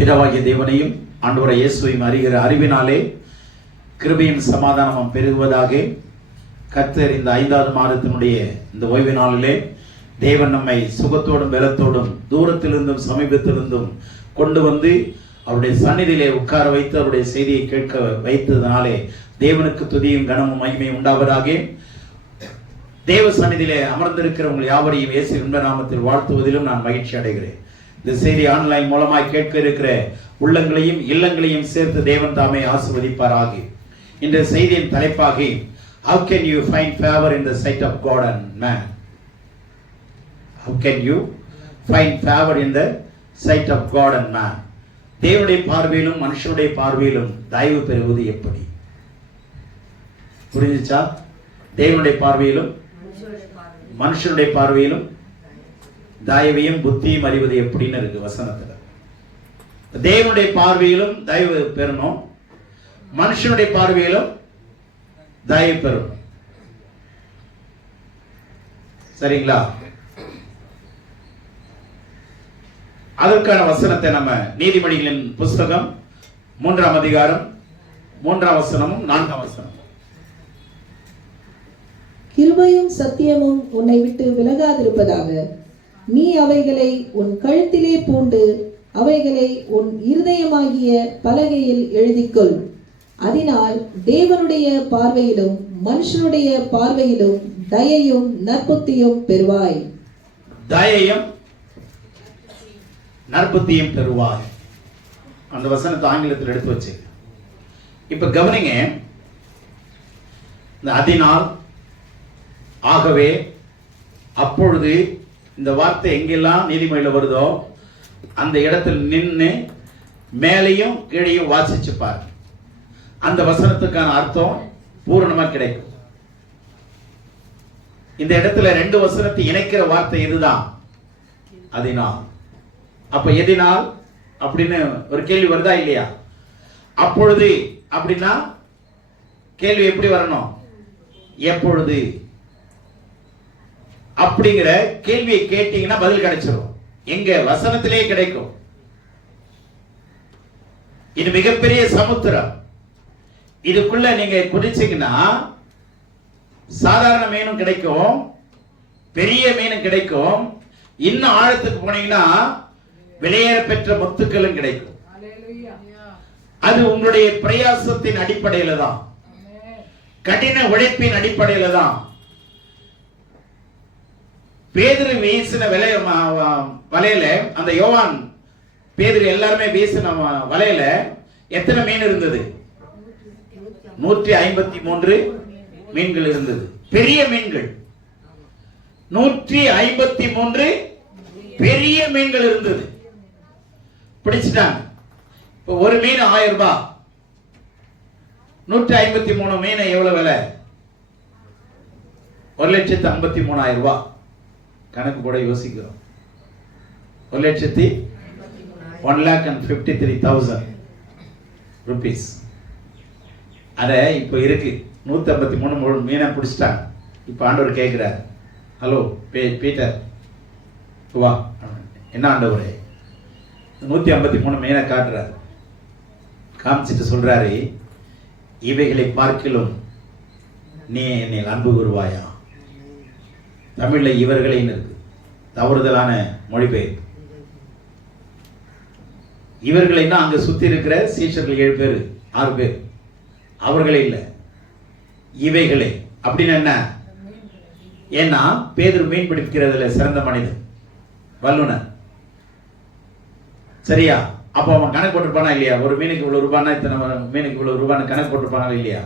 பிதாவாகிய தேவனையும் ஆண்டவராகிய இயேசுவையும் அறிகிற அறிவினாலே கிருபையும் சமாதானமும் பெருகுவதாக. கர்த்தர் இந்த 5வது மாதத்தினுடைய இந்த ஓய்வு நாளிலே தேவன் நம்மை சுகத்தோடும் பலத்தோடும் தூரத்திலிருந்தும் சமீபத்திலிருந்தும் கொண்டு வந்து அவருடைய சந்நிதியிலே உட்கார வைத்து அவருடைய செய்தியை கேட்க வைத்ததினாலே தேவனுக்கு துதியும் கனமும் மகிமையும் உண்டாவதாக. தேவ சந்நிதியிலே அமர்ந்திருக்கிறவங்க யாவரையும் இயேசு இன்ப நாமத்தில் வாழ்த்துவதிலும் நான் மகிழ்ச்சி அடைகிறேன். இந்த செய்தி ஆன்லைன் மூலமாய் கேட்க இருக்கிற உள்ளங்களையும் இல்லங்களையும் சேர்த்து தேவன் தாமே ஆசீர்வதிப்பாராக. இந்த செய்தியின் தலைப்பாக How can you find favor in the sight of God and man? How can you find favor in the sight of God and man? தேவனுடைய பார்வையிலும் மனுஷனுடைய பார்வையிலும் தயவு பெறுவது எப்படி? புரிஞ்சுச்சா? தேவனுடைய பார்வையிலும் மனுஷனுடைய பார்வையிலும் தயவையும் புத்தியும் அறிவது எப்படின்னு இருக்கு வசனத்துல. தேவனுடைய பார்வையிலும் தயவு பெறணும், மனுஷனுடைய பார்வையிலும் தயவு பெறணும். சரிங்களா? அதற்கான வசனத்தை நம்ம நீதிமொழிகளின் புஸ்தகம் 3ஆம் அதிகாரம் 3ஆம் வசனமும் 4ஆம் வசனமும். கிருபையும் சத்தியமும் உன்னை விட்டு விலகாதிருப்பதாக, நீ அவைகளை உன் கழுத்திலே பூண்டு அவைகளை உன் இருதயமாகிய பலகையில் எழுதிக்கொள். அதனால் தேவனுடைய பார்வையிலும் மனுஷனுடைய பார்வையிலும் தயையும் நற்புத்தியும் பெறுவாய். தயையும் நற்புத்தியும் பெறுவாய். அந்த வசனத்தை ஆங்கிலத்தில் எடுத்து வச்சு இப்ப கவனிங்க. இந்த அதனால், ஆகவே, அப்பொழுது, இந்த வார்த்தை எங்கெல்லாம் நீதிமொழியில் வருதோ அந்த இடத்தில் நின்று மேலையும் கீழையும் வாசிச்சு பார். அந்த வசனத்துக்கான அர்த்தம் பூரணமா கிடைக்கும். இந்த இடத்துல 2 வசனத்தை இணைக்கிற வார்த்தை இதுதான், அதனால். அப்ப எதினால் அப்படின்னு ஒரு கேள்வி வருதா இல்லையா? அப்பொழுது அப்படின்னா கேள்வி எப்படி வரணும்? எப்பொழுது அப்படிங்கிற கேள்வியை கேட்டீங்கன்னா பதில் கிடைச்சிடும். எங்க? வசனத்திலே கிடைக்கும். இது மிகப்பெரிய சமுத்திரம். இதுக்குள்ள நீங்க குதிச்சீங்கன்னா சாதாரண மீனும் கிடைக்கும், பெரிய மீனும் கிடைக்கும், இன்னும் ஆழத்துக்கு போனீங்கன்னா விலையேற பெற்ற முத்துக்களும் கிடைக்கும். அது உங்களுடைய பிரயாசத்தின் அடிப்படையில தான், கடின உழைப்பின் அடிப்படையில தான். பேதுரு வீசின வலையில, அந்த யோவான் பேதுரு எல்லாருமே வீசின வலையில எத்தனை மீன் இருந்தது? 153 மீன்கள் இருந்தது. பெரிய மீன்கள் 153 பெரிய மீன்கள் இருந்தது. பிடிச்சிட்டாங்க. இப்ப ஒரு மீன் 1000 ரூபாய். 153 மீன் எவ்வளவு விலை? 1,53,000 ரூபாய். கணக்கு கூட யோசிக்கிறோம். 1,53,000 rupees. அத இப்ப இருக்கு 153 மீனை பிடிச்சிட்டாங்க. இப்ப ஆண்டவர் கேட்கிறார், ஹலோ பீட்டர், வா. என்ன ஆண்டவரே? 153 மீனை காட்டுறாரு. காமிச்சிட்டு சொல்றாரு, இவைகளை பார்க்கிலும் நீ என்னை அன்பு கூறுவாயா? தமிழ்ல இவர்களைன்னு இருக்கு, தவறுதலான மொழிபெயர்ப்பு. இவர்களைன்னா அங்க சுத்தி இருக்கிற சீஷர்கள் 7 பேர் 6 பேர், அவர்களே இல்ல, இவைகளை. அப்படின்னு என்ன? ஏன்னா பேதுரு மீன் பிடிக்கிறதுல சிறந்த மனிதன், வல்லுனர். சரியா? அப்ப அவன் கணக்கு போட்டிருப்பானா இல்லையா? ஒரு மீனுக்கு இவ்வளவு ரூபாய்னா இத்தனை மீனுக்கு இவ்வளவு ரூபான்னு கணக்கு போட்டிருப்பானா இல்லையா?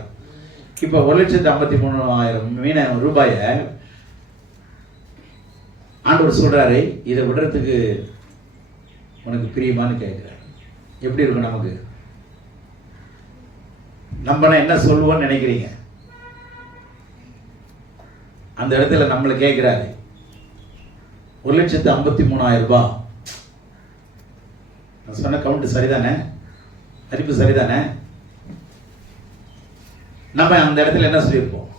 இப்ப 1,53,000 ரூபாய ஆண்டவர் சொல்றாரு, இதை விடுறதுக்கு உனக்கு பிரியமான்னு கேட்கிறார். எப்படி இருக்கும் நமக்கு? நம்ம என்ன சொல்லுவோம்னு நினைக்கிறீங்க? அந்த இடத்துல நம்மளை கேட்கிறாரு, 1,53,000 ரூபாய். நான் சொன்ன கவுண்ட் சரிதானே? அறிவு சரிதானே? நம்ம அந்த இடத்துல என்ன சொல்லியிருப்போம்?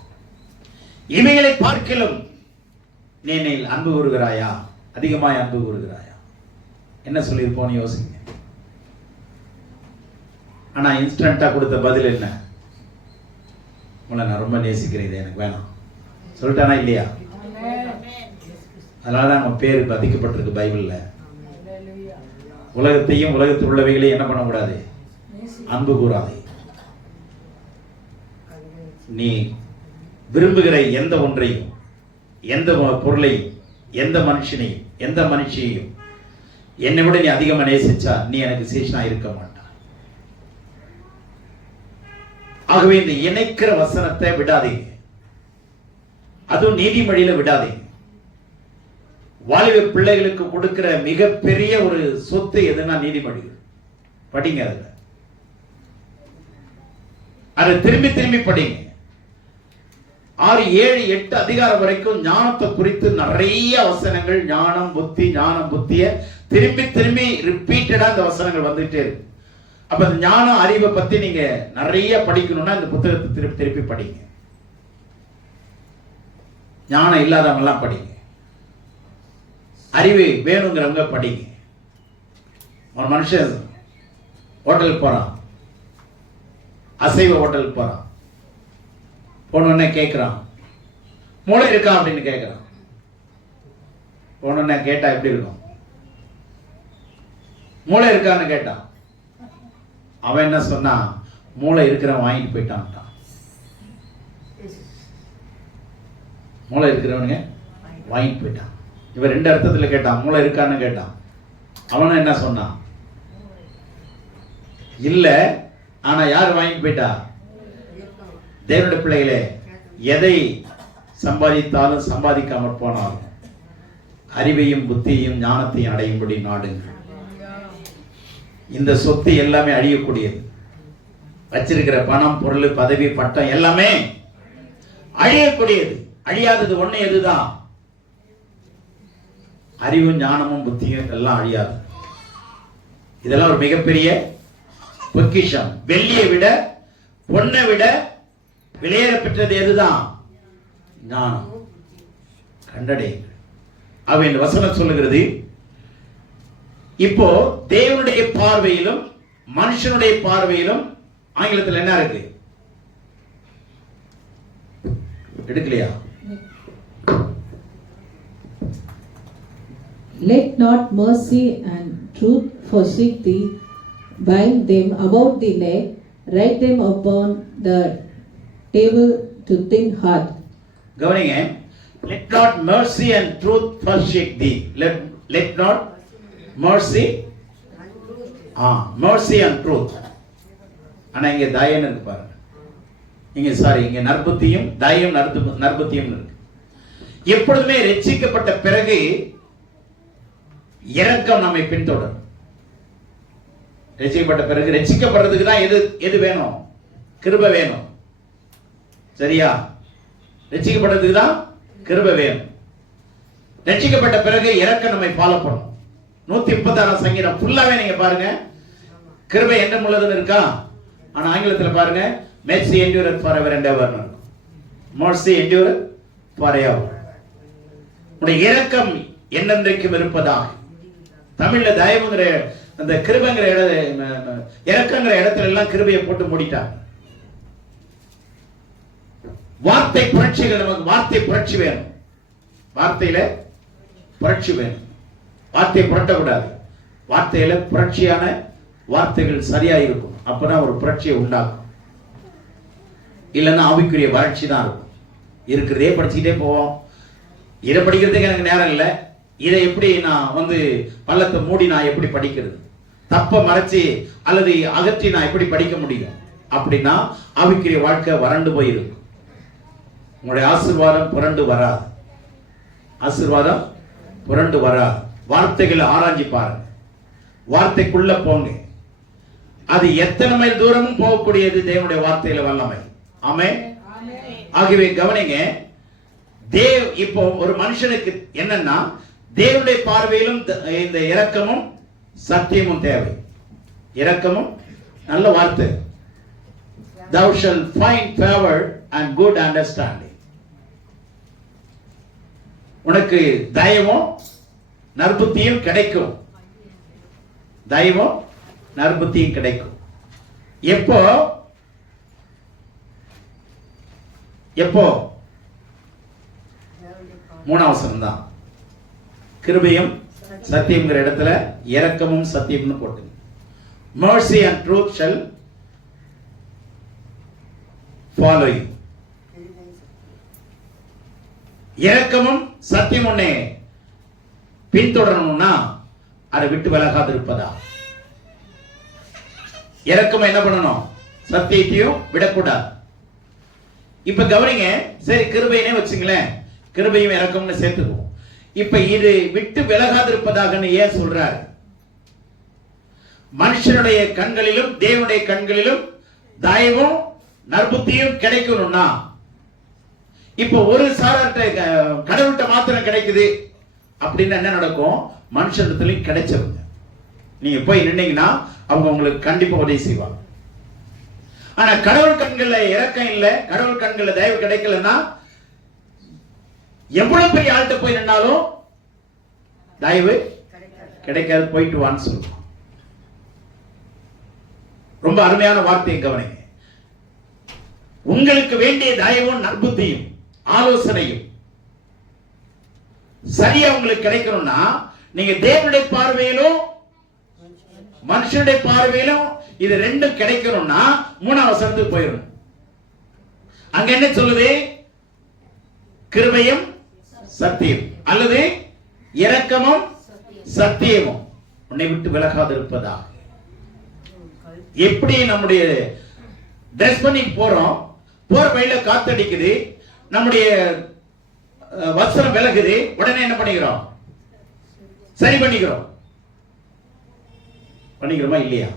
இவைகளை பார்க்கிலும் நீ என்னை அன்பு கூறுகிறாயா? அதிகமாய் அன்பு கூறுகிறாயா? என்ன சொல்லியிருப்போம்னு யோசிங்க. ஆனா இன்ஸ்டன்டா கொடுத்த பதில் என்ன? உங்களை நான் ரொம்ப நேசிக்கிறேன், இது எனக்கு வேணாம் சொல்லிட்டானா இல்லையா? அதனாலதான் நம்ம பேர் பதிக்கப்பட்டிருக்கு பைபிள்ல. உலகத்தையும் உலகத்தில் உள்ளவைகளையும் என்ன பண்ணக்கூடாது? அன்பு கூறாதே. நீ விரும்புகிற எந்த ஒன்றையும், எந்த பொருளையும், எந்த மனுஷனையும், எந்த மனுஷியையும் என்னை விட நீ அதிகமா நேசிச்சா நீ எனக்கு சீஷனா இருக்க மாட்டாய். ஆகவே இந்த இணைக்கிற வசனத்தை விடாதீங்க. அதுவும் நீதிமொழியில விடாதீங்க. வாலிப பிள்ளைகளுக்கு கொடுக்கிற மிகப்பெரிய ஒரு சொத்து எதுனா நீதிமொழிகள். படிங்க, அதை திரும்பி திரும்பி படிங்க. 6, 7, 8 அதிகாரம் வரைக்கும் ஞானத்தை குறித்து நிறைய வசனங்கள், ஞானம் புத்திய திரும்பி திரும்பி ரிப்பீட்டடா இந்த வசனங்கள் வந்துட்டே இருக்கு. அப்ப இந்த ஞானம் அறிவை பத்தி நீங்க நிறைய படிக்கணும்னா இந்த புத்தகத்தை திருப்பி திருப்பி படிங்க. ஞானம் இல்லாதவங்க எல்லாம் படிங்க. அறிவு வேணுங்கிறவங்க படிங்க. ஒரு மனுஷன் ஹோட்டலுக்கு போறான், அசைவ ஹோட்டலுக்கு போறான். போனோடனே கேட்கிறான், மூளை இருக்கா அப்படின்னு கேட்கிறான். போனோடனே கேட்டா எப்படி இருக்கும்? மூளை இருக்கான்னு கேட்டான். அவன் என்ன சொன்னா, மூளை இருக்கிறவன் வாங்கிட்டு போயிட்டான். மூளை இருக்கிறவனுங்க வாங்கிட்டு போயிட்டான். இவன் 2 அர்த்தத்துல கேட்டான். மூளை இருக்கான்னு கேட்டான். அவனும் என்ன சொன்னான்? இல்ல, ஆனா யாரு வாங்கிட்டு போயிட்டா? தேவனுடைய பிள்ளைகளே, எதை சம்பாதித்தாலும் சம்பாதிக்காமற் போனாலும் அறிவையும் புத்தியையும் ஞானத்தையும் அடையும்படி நாடுங்கள். இந்த சொத்து எல்லாமே அழியக்கூடியது. வச்சிருக்கிற பணம், பொருள், பதவி, பட்டம் எல்லாமே அழியக்கூடியது. அழியாதது ஒண்ணு எதுதான்? அறிவும் ஞானமும் புத்தியும் எல்லாம் அழியாது. இதெல்லாம் ஒரு மிகப்பெரிய பொக்கிஷம். வெள்ளியை விட, பொன்னை விட விலையேற பெற்றது எதுதான்? ஞானம். கண்டடையுங்கள். அவ இந்த வசனம் சொல்லுகிறது, இப்போ தேவனுடைய பார்வையிலும் மனுஷனுடைய பார்வையிலும் ஆங்கிலத்தில் என்ன இருக்கு? எடுக்கலையா? Let not mercy and truth forsake thee. Bind them about the neck, write them upon the table to thin heart. கவனிங்க. Let not mercy and truth forsake thee. Let not mercy and truth. ஆனா இங்க தயன் இருக்கு பாருங்க. இங்க நற்புத்தியும் தயம் நற்புத்தியும் இருக்கு. எப்பொழுதுமே ரட்சிக்கப்பட்ட பிறகு இரக்கம் நம்மை பின்தொடரும். ரட்சிக்கப்பட்ட பிறகு ரட்சிக்கப்படுறதுக்கு தான் எது வேணும்? கிருபை வேணும். சரியா? ரட்சிக்கப்படுறதுக்கு தான் கிருபை வேணும். ரட்சிக்கப்பட்ட பிறகு இரக்கம் நம்மை ஃபாலோ பண்ணும். 136 சங்கீதம் ஃபுல்லாவே நீங்க பாருங்க, கிருபை என்றும் உள்ளதுன்னு இருக்கா? ஆனா ஆங்கிலத்துல பாருங்க, mercy endureth forever and ever. mercy endureth forever. உடைய இரக்கம் என்னென்றைக்கும் இருப்பதாக. தமிழ்ல தயவுங்கிற அந்த கிருபைங்கிற இரக்கங்கிற இடத்துல எல்லாம் கிருபையை போட்டு மூடிட்டாங்க. வார்த்தை புரட்சிகள், நமக்கு வார்த்தை புரட்சி வேணும். வார்த்தையில புரட்சி வேணும். வார்த்தையை புரட்டக்கூடாது. வார்த்தையில புரட்சியான வார்த்தைகள் சரியா இருக்கும். அப்பதான் ஒரு புரட்சியை உண்டாகும். இல்லைன்னா ஆவிக்குரிய வறட்சி தான் இருக்கும். இருக்கிறதே படிச்சுக்கிட்டே போவோம். இதை படிக்கிறதுக்கு எனக்கு நேரம் இல்லை. இதை எப்படி நான் பள்ளத்தை மூடி நான் எப்படி படிக்கிறது? தப்ப மறைச்சி அல்லது அகற்றி நான் எப்படி படிக்க முடியும்? அப்படின்னா ஆவிக்குரிய வாழ்க்கை வறண்டு போயிருக்கும். உங்களுடைய ஆசீர்வாதம் புரண்டு வராது. ஆசீர்வாதம் புரண்டு வராது. வார்த்தைகளை ஆராய்ச்சி பாருங்க. வார்த்தைக்குள்ள போங்க. அது எத்தனை மைல் தூரமும் போகக்கூடியது தேவனுடைய வார்த்தையில வல்லமை. ஆமென். ஆகவே கவனிங்க, இப்போ ஒரு மனுஷனுக்கு என்னன்னா, தேவனுடைய பார்வையிலும் இந்த இரக்கமும் சத்தியமும் தேவை. இரக்கமும் நல்ல வார்த்தை. Thou shall find favor and good understanding. உனக்கு தயவும் நற்புத்தியும் கிடைக்கும். தயவும் நற்புத்தியும் கிடைக்கும். எப்போ எப்போ 3ஆம் வசனம் தான். கிருபையும் சத்தியம்ங்கிற இடத்துல இரக்கமும் சத்தியம்னு போட்டு, mercy and truth shall follow you. இரக்கமும் சத்தியம் ஒண்ணே பின்தொடரணும்னா அதை விட்டு விலகாது இருப்பதா. இரக்கம் என்ன பண்ணணும்? சத்தியத்தையும் விடக்கூடாது. இப்ப கவனிங்க, சரி கிருபையினே வச்சுங்களேன், கிருபையும் இரக்கம்னு சேர்த்துக்குவோம். இப்ப இது விட்டு விலகாது இருப்பதாக ஏன் சொல்றாரு? மனுஷனுடைய கண்களிலும் தேவனுடைய கண்களிலும் தயவும் நற்புத்தியும் கிடைக்கணும்னா, இப்ப ஒரு சாராட்ட கடவுள்கிட்ட மாத்திரம் கிடைக்குது அப்படின்னு என்ன நடக்கும்? மனுஷனிடத்துலயும் கிடைச்சவங்க நீங்க போய் நின்னீங்கன்னா அவங்க உங்களுக்கு கண்டிப்பா உதவி செய்வாங்க. ஆனா கடவுள் கண்கள்ல இரக்கம் இல்ல, கடவுள் கண்கள்ல தயவு கிடைக்கலன்னா எவ்வளவு பெரிய ஆள்கிட்ட போய் நின்னாலும் தயவு கிடைக்காது, போயிட்டு வான்னு சொல்லுவோம். ரொம்ப அருமையான வார்த்தையை கவனிங்க. உங்களுக்கு வேண்டிய தயவும் நற்புத்தியும் ஆலோசனையும் சரியா உங்களுக்கு கிடைக்கணும்னா நீங்க தேவனுடைய பார்வையிலும் மனுஷனுடைய பார்வையிலும் இது ரெண்டும் கிடைக்கணும்னா 3ஆம் வசனத்துக்கு போயிடணும். அங்க என்ன சொல்லுது? கிருபையும் சத்தியம் அல்லது இரக்கமும் சத்தியமும் உன்னை விட்டு விலகாது இருப்பதா. எப்படி நம்முடைய ட்ரெஸ் பண்ணி போறோம், போற வழியில காத்தடிக்குது, நம்முடைய வஸ்திரம் விலகுது, உடனே என்ன பண்ணிக்கிறோம்? சரி பண்ணிக்கிறோம். பண்ணிக்கிறோமா இல்லையா?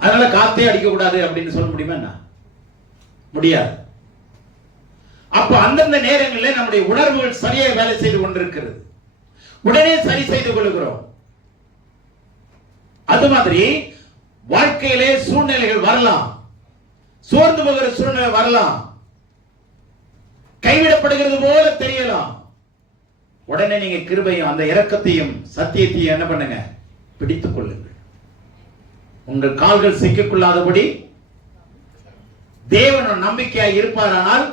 அதனால காத்தே அடிக்க கூடாது அப்படின்னு சொல்ல முடியுமா? என்ன முடியாது. அப்ப அந்தந்த நேரங்களில் நம்முடைய உணர்வுகள் சரியாக வேலை செய்து கொண்டிருக்கிறது, உடனே சரி செய்து கொள்கிறோம். அது மாதிரி வாழ்க்கையிலே சூழ்நிலைகள் வரலாம், சோர்ந்து போகிற சூழ்நிலை வரலாம், கைவிடப்படுகிறது போல தெரியலாம். உடனே நீங்க கிருபையும் அந்த இரக்கத்தையும் சத்தியத்தையும் என்ன பண்ணுங்க? பிடித்துக் கொள்ளுங்கள். உங்கள் கால்கள் சிக்கிக்கொள்ளாதபடி தேவன் நம்பிக்கையாய் இருப்பாரானால்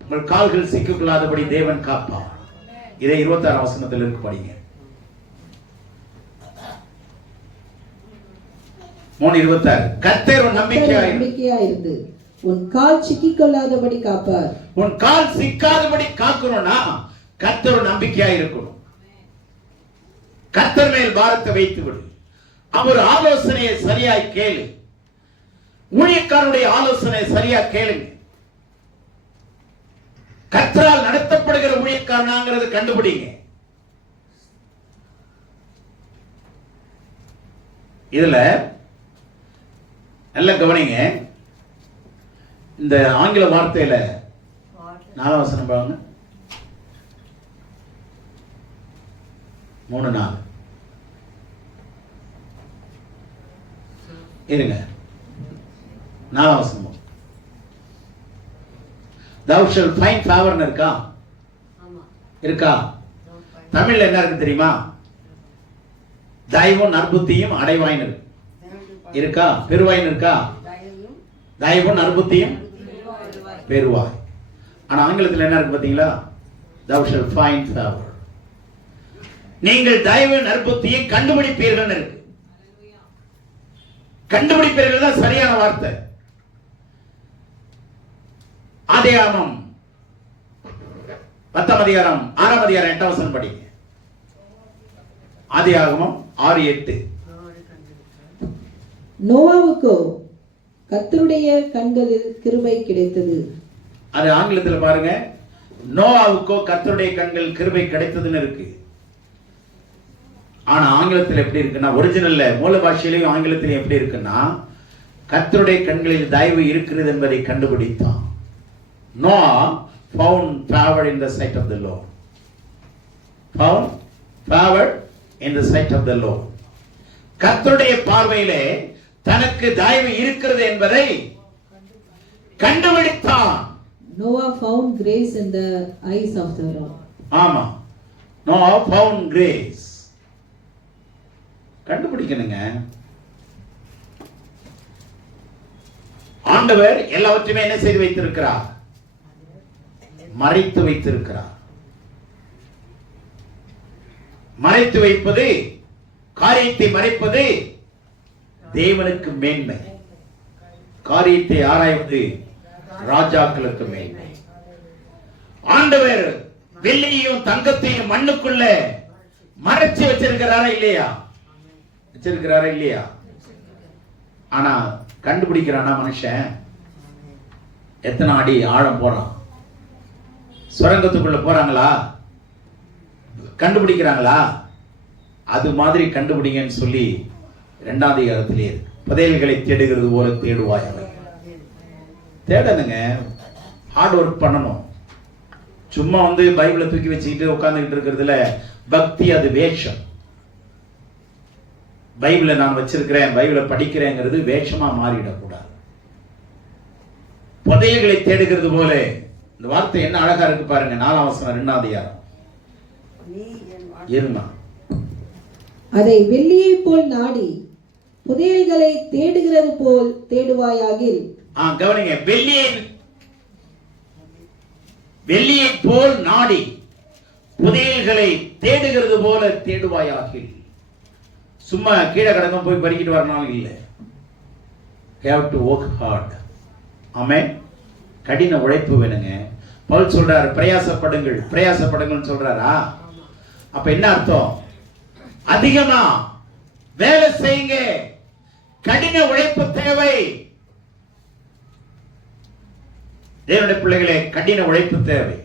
உங்கள் கால்கள் சிக்கிக்கொள்ளாதபடி தேவன் காப்பார். இதை 26ஆம் வசனத்தில் இருக்கு, படிங்க. 3:26 கர்த்தர் உன் நம்பிக்கையாயிருந்து உன் கால் சிக்கிக்கொள்ளாதபடி காப்பார். உன் கால் சிக்காதபடி காக்கணும்னா கர்த்தர் நம்பிக்கையா இருக்கணும். கர்த்தர் மேல் பாரத்தை வைத்து விடு. அவர் ஆலோசனையை சரியாய் கேளு. ஊழியக்காரனுடைய ஆலோசனை சரியா கேளுங்க. கர்த்தரால் நடத்தப்படுகிற ஊழியக்காரனாங்கிறது கண்டுபிடிங்க. இதுல நல்ல கவனிங்க. இந்த ஆங்கில வார்த்தையில 4ஆம் வசனம் பாருங்க. 3:4 இருங்க. 4ஆம் வசனம் thou shall find favor இருக்கா? இருக்கா? தமிழ்ல என்ன இருக்கு தெரியுமா? தயவும் நற்புத்தியும் அடைவாயின் இருக்கு. இருக்கா? பெருவாயின் இருக்கா? தயவும் நற்புத்தியும் பெருவாய். ஆனா ஆங்கிலத்தில் என்ன இருக்கு பாத்தீங்களா? thou shall find favor. நீங்கள் தயவு நற்புத்தியை கண்டுபிடிப்பீர்கள் இருக்கு. கண்டுபிடிப்பீர்கள் தான் சரியான வார்த்தை. ஆதியாகமம் 10ஆம் அதிகாரம் 6ஆம் அதிகாரம் 8ஆம் வசனம் படிங்க. ஆதியாகமம் 6:8 நோவாவுக்கோ கர்த்தருடைய கண்களில் கிருபை கிடைத்தது. அது ஆங்கிலத்தில் பாருங்க. நோவாவுக்கோ கர்த்தருடைய கண்களில் கிருபை கிடைத்ததுன்னு இருக்கு. ஆனா ஆங்கிலத்தில் எப்படி இருக்குன்னா, ஒரிஜினல்ல மூல பாஷையிலையும் ஆங்கிலத்திலையும் எப்படி இருக்குன்னா, கர்த்தருடைய கண்களில் தயவு இருக்கிறது என்பதை கண்டுபிடித்தான். Noah found favor in the sight of the Lord. Found favor in the sight of the Lord. கர்த்தருடைய பார்வையிலே தனக்கு தயவு இருக்கிறது என்பதை கண்டுபிடித்தான். Noah found grace in the eyes of the Lord. ஆமா, Noah found grace. கண்டுபிடிக்கணுங்க. ஆண்டவர் எல்லாவற்றையுமே என்ன செய்து வைத்திருக்கிறார்? மறைத்து வைத்திருக்கிறார். மறைத்து வைப்பது, காரியத்தை மறைப்பது தேவனுக்கு மேன்மை. காரியத்தை ஆராய்வது ராஜாக்களுக்கு மேன்மை. ஆண்டவர் வெள்ளியையும் தங்கத்தையும் மண்ணுக்குள்ள மறைச்சு வச்சிருக்கிறாரா இல்லையா? வச்சிருக்கிறாரா இல்லையா? ஆனா கண்டுபிடிக்கிறானா மனுஷன்? எத்தனை அடி ஆழம் போறான்? சுரங்கத்துக்குள்ள போறாங்களா? கண்டுபிடிக்கிறாங்களா? அது மாதிரி கண்டுபிடிங்கன்னு சொல்லி 2ஆம் அதிகாரத்திலே புதையல்களை தேடுகிறது போல தேடுவாய். தேடணுங்க, ஹார்ட் ஒர்க் பண்ணணும். சும்மா பைபிளை தூக்கி வச்சுக்கிட்டு உட்கார்ந்துகிட்டு இருக்கிறதுல பக்தி அது வேஷம். பைபிளை நான் வச்சிருக்கிறேன், பைபிளை படிக்கிறேங்கிறது வேஷமா மாறிடக்கூடாது. புதையல்களை தேடுகிறது போல. இந்த வார்த்தை என்ன அழகா இருக்கு பாருங்க. 4ஆம் வசனம் 2ஆம் அதிகாரம். இருமா, அதை வெள்ளியை போல் நாடி புதையல்களை தேடுகிறது போல் தேடுவாயாகில். கவனிங்க, வெள்ளியை போல் நாடி புதையல்களை தேடுகிறது போல தேடுவாயாகில். சும்மா கீழே கடக்கம் போய் பறிக்கிட்டு வரணும் இல்லை. have to work hard. ஆமென். கடின உழைப்பு வேணுங்க. பவுல் சொல்றாரு பிரயாசப்படுங்கள், பிரயாசப்படுங்கள்னு சொல்றாரா? அப்ப என்ன அர்த்தம்? அதிகமா வேலை செய்யுங்க. கடின உழைப்பு தேவை. தேவனுடைய பிள்ளைகளே, கடின உழைப்பு தேவை.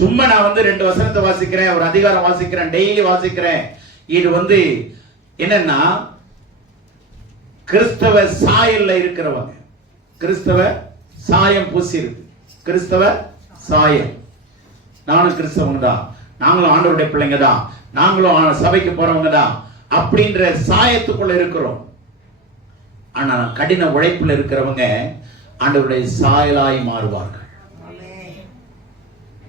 சும்மா நான் 2 வசனத்தை வாசிக்கிறேன், ஒரு அதிகாரம் வாசிக்கிறேன், டெய்லி வாசிக்கிறேன். இது என்னன்னா கிறிஸ்தவ சாயல்ல இருக்கிறவங்க. கிறிஸ்தவ சாயம் பூசி இருக்கு. கிறிஸ்தவ சாயம். நானும் கிறிஸ்தவங்க தான், நாங்களும் ஆண்டவருடைய பிள்ளைங்க தான், நாங்களும் சபைக்கு போறவங்க தான் அப்படின்ற சாயத்துக்குள்ள இருக்கிறோம். ஆனா கடின உழைப்புல இருக்கிறவங்க ஆண்டவருடைய சாயலாய் மாறுவார்கள்.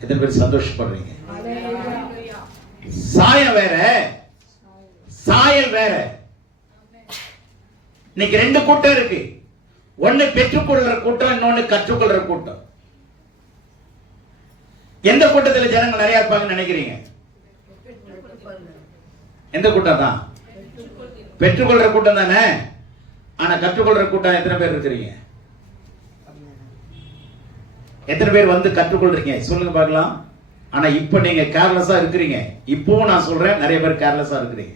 எத்தனை பேர் சந்தோஷப்படுறீங்க? சாயம் வேற, சாயல் வேற. இன்னைக்கு 2 கூட்டம் இருக்கு. ஒன்னு பெற்றுக்கொள்ற கூட்டம், இன்னொன்னு கற்றுக்கொள்ற கூட்டம். எந்த கூட்டத்தில் ஜனங்கள் நிறைய இருப்பாங்கன்னு நினைக்கிறீங்க? எந்த கூட்டம் தான்? பெற்றுக்கொள்ற கூட்டம் தானே. ஆனா கற்றுக்கொள்ற கூட்டம் எத்தனை பேர் இருக்கிறீங்க? எத்தனை பேர் கற்றுக்கொள்றீங்க சொல்லுங்க பார்க்கலாம். ஆனா இப்ப நீங்க கேர்லெஸ்ஸா இருக்கிறீங்க. இப்பவும் நான் சொல்றேன், நிறைய பேர் கேர்லெஸ்ஸா இருக்கிறீங்க.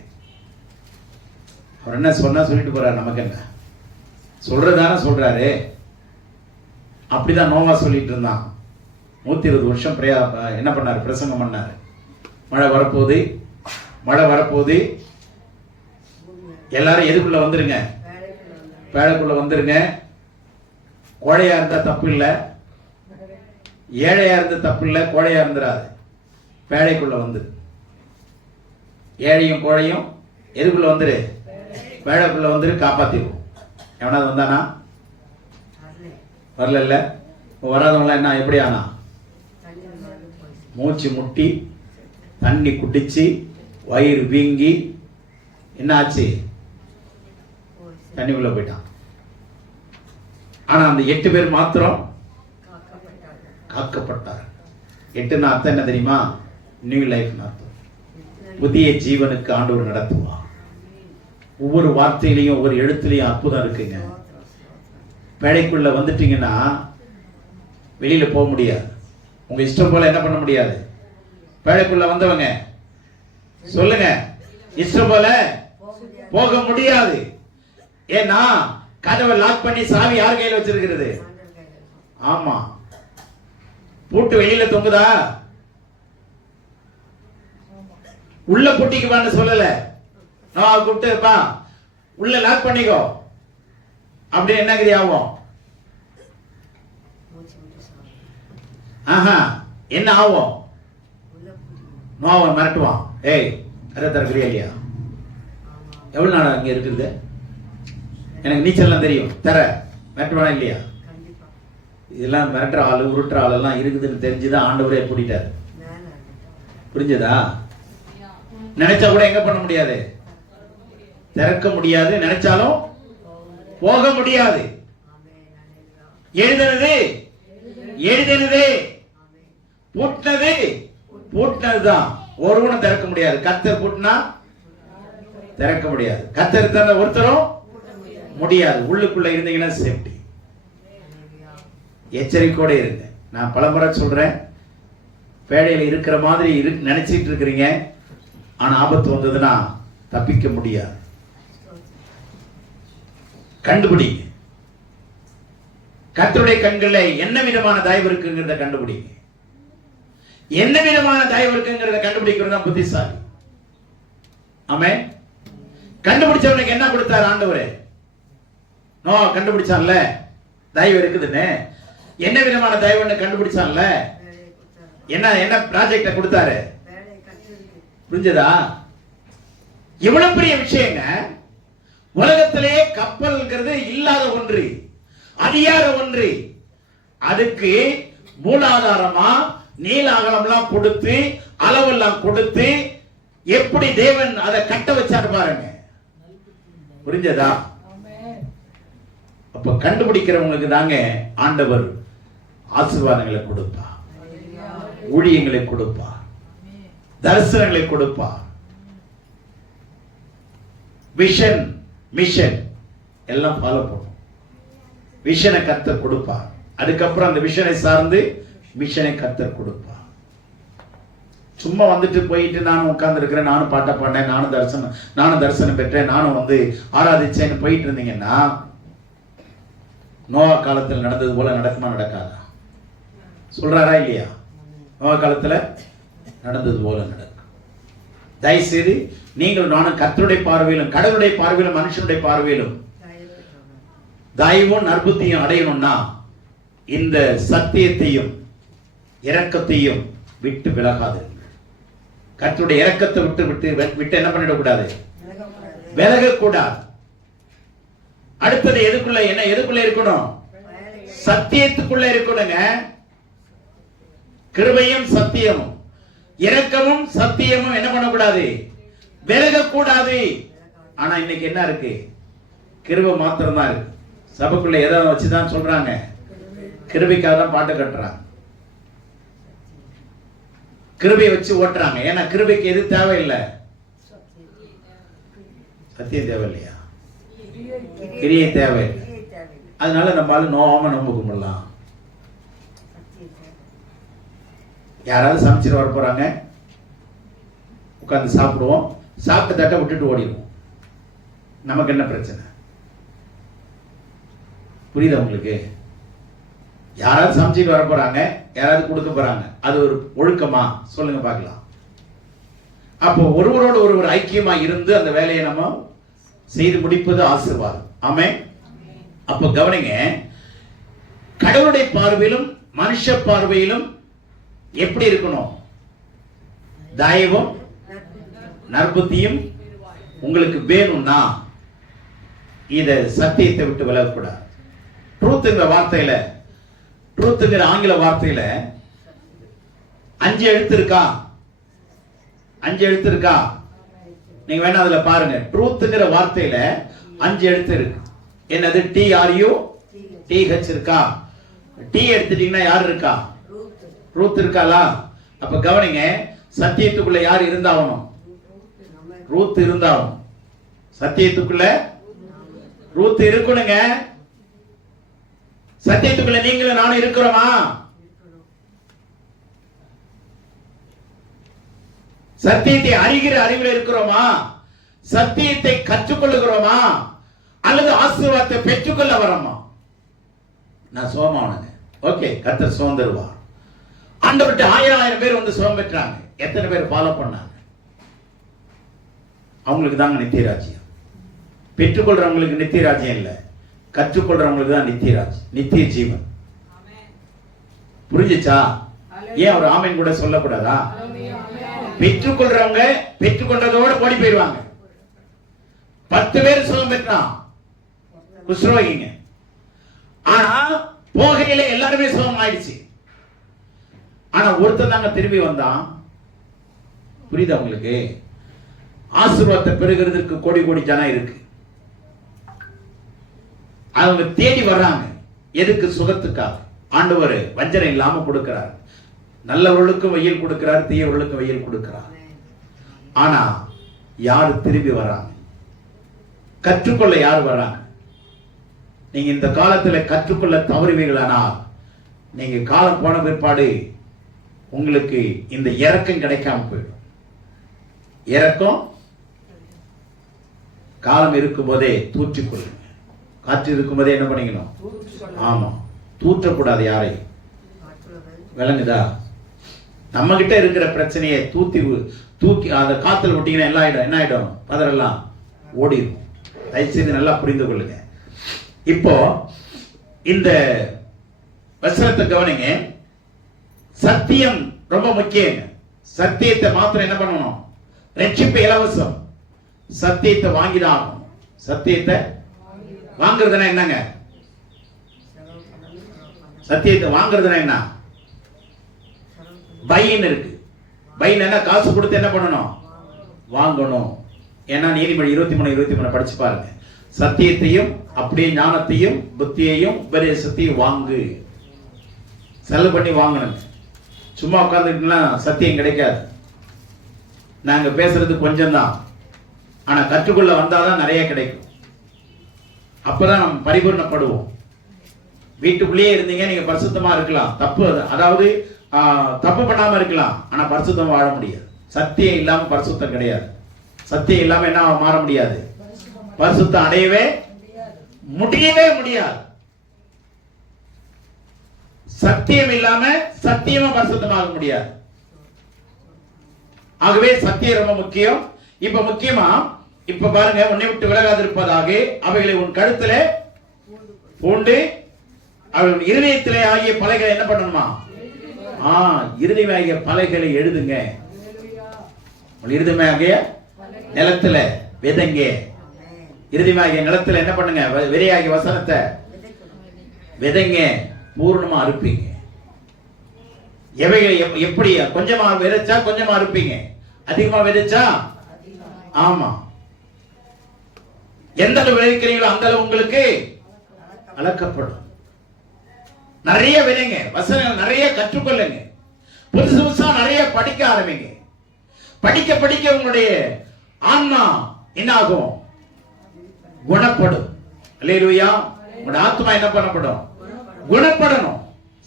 அவர் என்ன சொன்னா சொல்லிட்டு போறாரு, நமக்கு என்ன சொல்றதான சொல்றாரு. அப்படிதான் நோவா சொல்லிட்டு இருந்தான். 120 வருஷம் என்ன பண்ணாரு? பிரசங்கம் பண்ணாரு. மழை வரப்போகுது, மழை வரப்போகுது, எல்லாரும் எதுக்குள்ள வந்துருங்க? பேழைக்குள்ள வந்துருங்க. கோழையா இருந்தா தப்பு இல்லை, ஏழையா இருந்த தப்பு இல்லை, கோழையா இருந்துராது. பேழைக்குள்ள வந்து ஏழையும் கோழையும் எதுக்குள்ள வந்துரு? பேழைக்குள்ள வந்துரு, காப்பாத்திடுவோம். எவனாவது வந்தானா? வரல. வராதவங்களாம் என்ன எப்படி ஆனா? மூச்சு முட்டி, தண்ணி குடிச்சு, வயிறு வீங்கி, என்ன ஆச்சு? தண்ணிக்குள்ள போயிட்டான். ஆனா அந்த 8 பேர் மாத்திரம் காக்கப்பட்டார். 8ன்னு அர்த்தம் என்ன தெரியுமா? நியூ லைஃப் அர்த்தம். புதிய ஜீவனுக்கு ஆண்டவர் நடத்துவார். ஒவ்வொரு வார்த்தையிலையும் ஒவ்வொரு எழுத்துலையும் அற்புதம் இருக்குங்க. பேழைக்குள்ள வந்துட்டீங்கன்னா வெளியில போக முடியாது. உங்க இஷ்டம் போல என்ன பண்ண முடியாது. பேழைக்குள்ள வந்தவங்க சொல்லுங்க, இஷ்டம் போல போக முடியாது. ஏன்னா கதவை லாக் பண்ணி சாவி யார் கையில வச்சிருக்கிறது? ஆமா. பூட்டு வெளியில தொங்குதா? உள்ள பூட்டிக்குவான்னு சொல்லல. நான் கூப்பிட்டுப்பா உள்ள லாக் பண்ணிக்கோ அப்படி என்ன ஆகும்? ஆஹா, என்ன ஆகும்? நோவன் மிரட்டுவான். ஏய், அதை தரக்குறியா இல்லையா? எவ்வளவு நாள் அங்க இருக்குது? எனக்கு நீச்சல்லாம் தெரியும், தர மிரட்டுவானா இல்லையா? இதெல்லாம் மிரட்டுற ஆளு, உருட்டுற ஆளெல்லாம் இருக்குதுன்னு தெரிஞ்சுதான் ஆண்டவரே பூட்டிட்டார். புரிஞ்சதா? நினைச்சா கூட எங்க பண்ண முடியாது, திறக்க முடியாது. நினைச்சாலும் போக முடியாது. எழுதினது எழுதினது, பூட்டினது பூட்டினதுதான். ஒருவனும் திறக்க முடியாது. கர்த்தர் பூட்டினா திறக்க முடியாது. கர்த்தர் தந்த ஒருத்தரும் முடியாது. உள்ளுக்குள்ள இருந்தீங்கன்னா சேஃப்டி. எச்சரிக்கையோட இருங்க. நான் பலமுறை சொல்றேன், பேடையில இருக்கிற மாதிரி நினைச்சிட்டு இருக்கிறீங்க. ஆனா ஆபத்து வந்ததுன்னா தப்பிக்க முடியாது. கண்டுபிடிங்க. கர்த்தருடைய கண்களை என்ன விதமான தயவு இருக்குங்கிறத கண்டுபிடிங்க. என்ன விதமான தயவு இருக்குங்கிறத கண்டுபிடிக்கிறது தான் புத்திசாலி. ஆமென். கண்டுபிடிச்சவனுக்கு என்ன கொடுத்தார் ஆண்டவரே? நோ கண்டுபிடிச்சான்ல தயவு இருக்குதுன்னு. என்ன விதமான தயவுன்னு கண்டுபிடிச்சான்ல, என்ன என்ன ப்ராஜெக்ட கொடுத்தாரு? புரிஞ்சதா? இவ்வளவு பெரிய விஷயங்க. உலகத்திலே கப்பல்ங்கிறது இல்லாத ஒன்று, அறியாத ஒன்று. அதுக்கு மூலாதாரமா நீல அகலம்லாம் கொடுத்து அளவெல்லாம் கொடுத்து எப்படி தேவன் அதை கட்ட வச்சாரு பாருங்க. புரிஞ்சதா? அப்ப கண்டுபிடிக்கிறவங்களுக்கு தாங்க ஆண்டவர் ஆசீர்வாதங்களை கொடுப்பார், ஊழியங்களை கொடுப்பார், தரிசனங்களை கொடுப்பார். விஷன் மிஷன் எல்லாம் ஃபாலோ பண்ணும். விஷனை கர்த்தர் கொடுப்பார். அதுக்கப்புறம் அந்த விஷனை சார்ந்து மிஷனை கர்த்தர் கொடுப்பார். சும்மா வந்துட்டு போயிட்டு நானும் உட்கார்ந்து இருக்கிறேன், நானும் பாட்ட பாடினேன், நானும் தரிசனம் பெற்றேன், நானும் வந்து ஆராதிச்சேன்னு போயிட்டு இருந்தீங்கன்னா நோவா காலத்தில் நடந்தது போல நடக்குமா நடக்காதா? சொல்றாரா இல்லையா? நோவா காலத்துல நடந்தது போல நடக்கும். தயவுசெய்து நீங்கள் நானும் கர்த்தருடைய பார்வையிலும் கடவுளுடைய பார்வையிலும் மனுஷனுடைய பார்வையிலும் தயவும் நற்புத்தியும் அடையணும்னா இந்த சத்தியத்தையும் இரக்கத்தையும் விட்டு விலகாதீர்கள். கர்த்தருடைய இரக்கத்தை விட்டு விட்டு விட்டு என்ன பண்ணிடக்கூடாது? விலகக்கூடாது. அடுத்தது எதுக்குள்ள என்ன? எதுக்குள்ள இருக்கணும்? சத்தியத்துக்குள்ள இருக்கணுங்க. கிருபையும் சத்தியமும், இரக்கமும் சத்தியமும் என்ன பண்ணக்கூடாது? விலகக்கூடாது. ஆனா இன்னைக்கு என்ன இருக்கு? கிருபை மாத்திரம் தான் இருக்கு. சபைக்குள்ள எதை வச்சுதான் சொல்றாங்க? கிருபைக்காக தான் பாட்டு கட்டுறாங்க, கிருபையை வச்சு ஓட்டுறாங்க. ஏன்னா கிருபைக்கு எது தேவையில்லை? சத்தியம் தேவையில்லையா? கிரியை தேவையில்லை. அதனால நம்மளால நோவாம நம்ப கும்பிடலாம். யாராவது சமைச்சிட்டு வர போறாங்க, உட்கார்ந்து சாப்பிடுவோம், சாப்பிட்ட தட்டை விட்டுட்டு ஓடிடுவோம். நமக்கு என்ன பிரச்சனை? புரியுதா உங்களுக்கு? யாராவது சமைச்சிட்டு வர போறாங்க, யாராவது கொடுக்க போறாங்க, அது ஒரு ஒழுக்கமா? சொல்லுங்க பார்க்கலாம். அப்போ ஒருவரோடு ஒருவர் ஐக்கியமா இருந்து அந்த வேலையை நம்ம செய்து முடிப்பது ஆசீர்வாதம். ஆமென். அப்ப கவனிங்க, கடவுளுடைய பார்வையிலும் மனுஷ பார்வையிலும் எப்படி இருக்கணும்? தயவும் நற்புத்தியும் உங்களுக்கு வேணும்னா இத சத்தியத்தை விட்டு விலகக்கூடாது. ட்ரூத்ங்கிற வார்த்தையில, ட்ரூத்ங்கிற ஆங்கில வார்த்தையில 5 எழுத்து இருக்கா? 5 எழுத்து இருக்கா? நீங்க வேணா அதுல பாருங்க. ட்ரூத்ங்கிற வார்த்தையில 5 எழுத்து இருக்கு. என்னது? TRUTH இருக்கா? டி எடுத்துட்டீங்கன்னா யார் இருக்கா? ரூத் இருக்காளா? அப்ப கவனிங்க, சத்தியத்துக்குள்ள யார் இருந்தாகணும்? ரூத் இருந்தாகணும். சத்தியத்துக்குள்ள ரூத் இருக்கணுங்க. சத்தியத்துக்குள்ள நீங்களும் நானும் இருக்கிறோமா? சத்தியத்தை அறிகிற அறிவில் இருக்கிறோமா? சத்தியத்தை கற்றுக்கொள்ளுகிறோமா? அல்லது ஆசீர்வாதத்தை பெற்றுக்கொள்ள வரோமா? நான் சோமானுங்க. ஓகே, கர்த்தர் சுகம் தருவார். ஆண்டவர்கிட்ட 1000 பேர் வந்து சுகம் பெற்றாங்க. எத்தனை பேர் ஃபாலோ பண்ணாங்க? அவங்களுக்கு தாங்க நித்திய ராஜ்யம். பெற்றுக்கொள்றவங்களுக்கு நித்திய ராஜ்யம் இல்லை, கற்றுக்கொள்றவங்களுக்கு தான் நித்திய ராஜ்யம், நித்திய ஜீவன். புரிஞ்சுச்சா? ஏன் ஒரு ஆமீன் கூட சொல்லக்கூடாதா? பெற்றுக்கொள்றவங்க பெற்றுக்கொண்டதோட ஓடி போயிடுவாங்க. 10 பேர் சுகம் பெற்றான், குஷ்ரோகிங்க. ஆனா போகையில எல்லாருமே சுகம் ஆயிடுச்சு. ஆனா ஒருத்தர் தாங்க திரும்பி வந்தான். புரியுதா உங்களுக்கு? ஆசீர்வாதத்தை பெறுகிறதுக்கு கோடி கோடி ஜனம் இருக்கு. அவங்க தேடி வர்றாங்க. எதுக்கு? சுகத்துக்காக. ஆண்டவர் வஞ்சனை இல்லாம கொடுக்கிறார். நல்லவர்களுக்கும் வெயில் கொடுக்கிறார், தீயவர்களுக்கும் வெயில் கொடுக்கிறார். ஆனா யாரு திரும்பி வராங்க? கற்றுக்கொள்ள யார் வராங்க? நீங்க இந்த காலத்துல கற்றுக்கொள்ள தவறுவீர்களானால் நீங்க காலம் போன பிற்பாடு உங்களுக்கு இந்த இரக்கம் கிடைக்காம போயிடும். இரக்கம் காலம் இருக்கும் போதே தூற்றிக்கொள்ளுங்க. காற்று இருக்கும் போதே என்ன பண்ணிக்கணும்? ஆமா, தூற்றக்கூடாது யாரை. விளங்குதா? நம்ம கிட்ட இருக்கிற பிரச்சனையை தூக்கி அந்த காத்துல விட்டீங்கன்னா எல்லாம் ஆயிடும். என்ன ஆயிடும்? பதரெல்லாம் ஓடிடும். தயவுசெய்து நல்லா புரிந்து கொள்ளுங்க. இப்போ இந்த வசனத்தை கவனிங்க. சத்தியம் ரொம்ப முக்கியம். சத்தியத்தை மாத்திரம் என்ன பண்ணணும்? ரட்சிப்பு இலவசம். சத்தியத்தை வாங்கிதான் ஆகணும். சத்தியத்தை வாங்குறதுனா என்னங்க? சத்தியத்தை வாங்குறதுனா என்ன? பையன் இருக்கு. பையன் என்ன? காசு கொடுத்து என்ன பண்ணணும்? வாங்கணும். ஏன்னா நீதிமொழி 23:23 படிச்சு பாருங்க. சத்தியத்தையும் அப்படியே ஞானத்தையும் புத்தியையும் உபதேசத்தையும் வாங்கு. செலவு பண்ணி வாங்கணும். சும்மா உட்கார்ந்துட்டுனா சத்தியம் கிடைக்காது. நாங்க பேசுறது கொஞ்சம் தான், ஆனா கற்றுக்கொள்ள வந்தாதான் நிறைய கிடைக்கும். அப்பதான் நம்ம பரிபூர்ணப்படுவோம். வீட்டுக்குள்ளேயே இருந்தீங்க, நீங்க பரிசுத்தமா இருக்கலாம். தப்பு, அதாவது தப்பு பண்ணாம இருக்கலாம், ஆனா பரிசுத்தமா வாழ முடியாது. சத்தியம் இல்லாம பரிசுத்தம் கிடையாது. சத்தியம் இல்லாம என்ன மாற முடியாது? பரிசுத்தம் அடையவே முடியாது. சத்தியம் இல்லாம சத்தியமா பரிசுத்தமாக முடியாது. ஆகவே சத்தியம் ரொம்ப முக்கியம். இப்ப முக்கியமா இப்ப பாருங்க, உன்னை விட்டு விலகாதிருப்பதாக அவைகளை உன் கழுத்துல பூண்டு அவள் இருதயத்திலே ஆகிய பலைகளை என்ன பண்ணணுமா? இருதயமாகிய பலைகளை எழுதுங்க. இருதயமாகிய நிலத்துல விதைங்க. இருதயமாகிய நிலத்துல என்ன பண்ணுங்க? விதையாகிய வசனத்தை விதைங்க. பூர்ணமா அறுப்பீங்க. எவைகளை எப்படி? கொஞ்சமா விதைச்சா கொஞ்சமா அறுப்பீங்க, அதிகமா விதைச்சா ஆமா. எந்த அளவு விதைக்கிறீங்களோ அந்த அளவு உங்களுக்கு அளக்கப்படும். நிறைய விதைங்க. வசனங்கள் நிறைய கற்றுக்கொள்ளுங்க. புதுசு புதுசா நிறைய படிக்க ஆரம்பிங்க. படிக்க படிக்க உங்களுடைய ஆன்மா என்ன ஆகும்? குணப்படும். அல்லேலூயா. உங்களுடைய ஆத்மா என்ன பண்ணப்படும்? குணப்படணும்.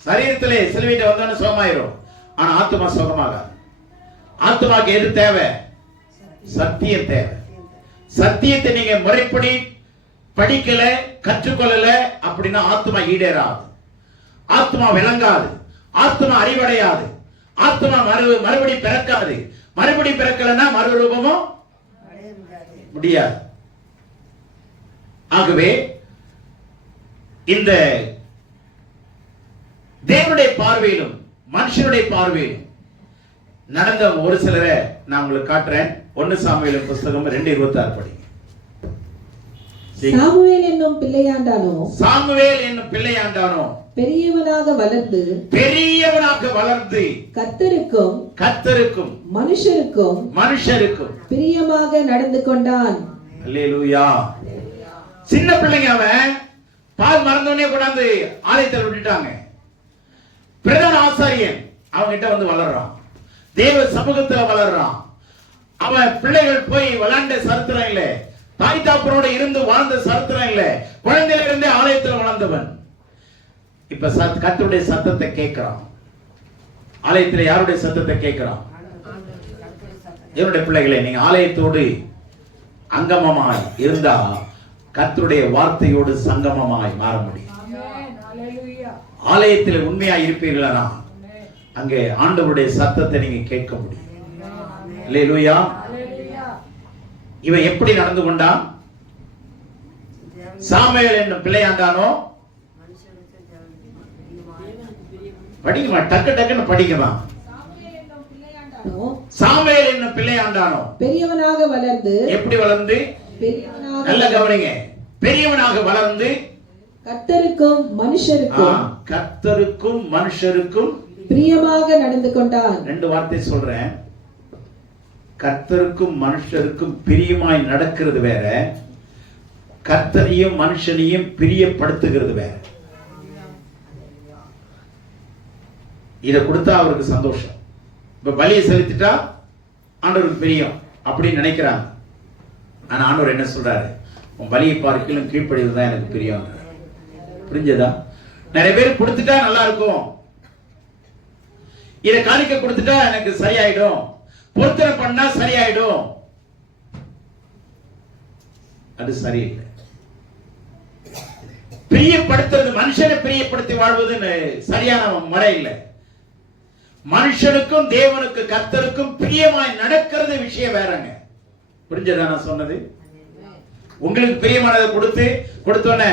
சரீரத்திலே சிலுவையிட்ட வந்தோன்னு சுகமாயிரும், ஆனா ஆத்மா சுகமாகாது. ஆத்மாக்கு எது தேவை? சத்தியம் தேவை. சத்தியத்தை நீங்க முறைப்படி படிக்கல, கற்றுக்கொள்ளல அப்படின்னா ஆத்மா ஈடேறாது, ஆத்மா விளங்காது, ஆத்மா அறிவடையாது, ஆத்மா மறுபடி பிறக்காது. மறுபடி பிறக்கலன்னா மறுரூபமும் முடியாது. ஆகவே இந்த தேவனுடைய பார்வையிலும் மனுஷனுடைய பார்வையிலும் நடந்த ஒரு சிலரை நான் உங்களுக்கு காட்டுறேன். 1 சாமுவேல் புஸ்தகம் 2:26 படி. சாமுவேல் என்னும் பிள்ளையாண்டானோ பெரியவனாக வளர்ந்து கர்த்தருக்கும் மனுஷருக்கும் பிரியமாக நடந்து கொண்டான். அல்லேலூயா. சின்ன பிள்ளைங்க அவன் பால் மறந்தோடனே கொண்டாந்து ஆலயத்தில் விட்டுட்டாங்க. பிரதான ஆசாரியன் அவங்க கிட்ட வந்து வளர்றான், தேவ சமூகத்துல வளர்றான். அவன் பிள்ளைகள் போய் விளையாண்ட சரித்திரம் இல்லை, தாய் தாப்பரோட இருந்து வாழ்ந்த சரித்திரம் இல்லை. குழந்தையில இருந்தே ஆலயத்தில் வளர்ந்தவன். இப்ப கர்த்தருடைய சத்தத்தை கேட்கிறான். ஆலயத்தில் யாருடைய சத்தத்தை கேட்கிறான்? என்னுடைய பிள்ளைகளே, நீங்க ஆலயத்தோடு அங்கமமாய் இருந்தா கர்த்தருடைய வார்த்தையோடு சங்கமமாய் மாற முடியும். ஆலயத்தில் உண்மையா இருப்பீர்களா அங்கே ஆண்டவருடைய சத்தத்தை நீங்க கேட்க முடியும். அல்லேலூயா. இவன் எப்படி நடந்து கொண்டான்? சாமுவேல் என்னும் பிள்ளையாண்டானோ, படிக்குமா? டக்குன்னு படிக்கலாம். சாமுவேல் என்னும் பிள்ளையாண்டானோ பெரியவனாக வளர்ந்து. எப்படி வளர்ந்து? நல்ல கவனிங்க. பெரியவனாக வளர்ந்து கர்த்தருக்கும் மனுஷருக்கும் பிரியமாக நடந்து கொண்டான். 2 வார்த்தை சொல்றேன். கர்த்தருக்கும் மனுஷருக்கும் பிரியமாய் நடக்கிறது வேற, கர்த்தரையும் மனுஷனையும் பிரியப்படுத்துகிறது வேற. இதை கொடுத்தா அவருக்கு சந்தோஷம். இப்ப பலியை செலுத்திட்டா ஆண்டவருக்கு பிரியம் அப்படின்னு நினைக்கிறாங்க. ஆனா ஆண்டவர் என்ன சொல்றாரு? உன் பலியை பார்க்கலும் கீழ்ப்படிவது தான் எனக்கு பிரியம். புரிஞ்சதா? நிறைய பேர் கொடுத்துட்டா நல்லா இருக்கும், இதை காணிக்க கொடுத்துட்டா எனக்கு சரியாயிடும், பொருத்தனை பண்ணா சரியாயிடும். அது சரியில்லை. பிரியப்படுத்துறது, மனுஷனை பிரியப்படுத்தி வாழ்வதுன்னு சரியான முறை இல்லை. மனுஷனுக்கும் தேவனுக்கு கர்த்தருக்கும் பிரியமாய் நடக்கிறது விஷயம் வேறங்க. புரிஞ்சதா நான் சொன்னது? உங்களுக்கு பிரியமானதை கொடுத்தோன்னே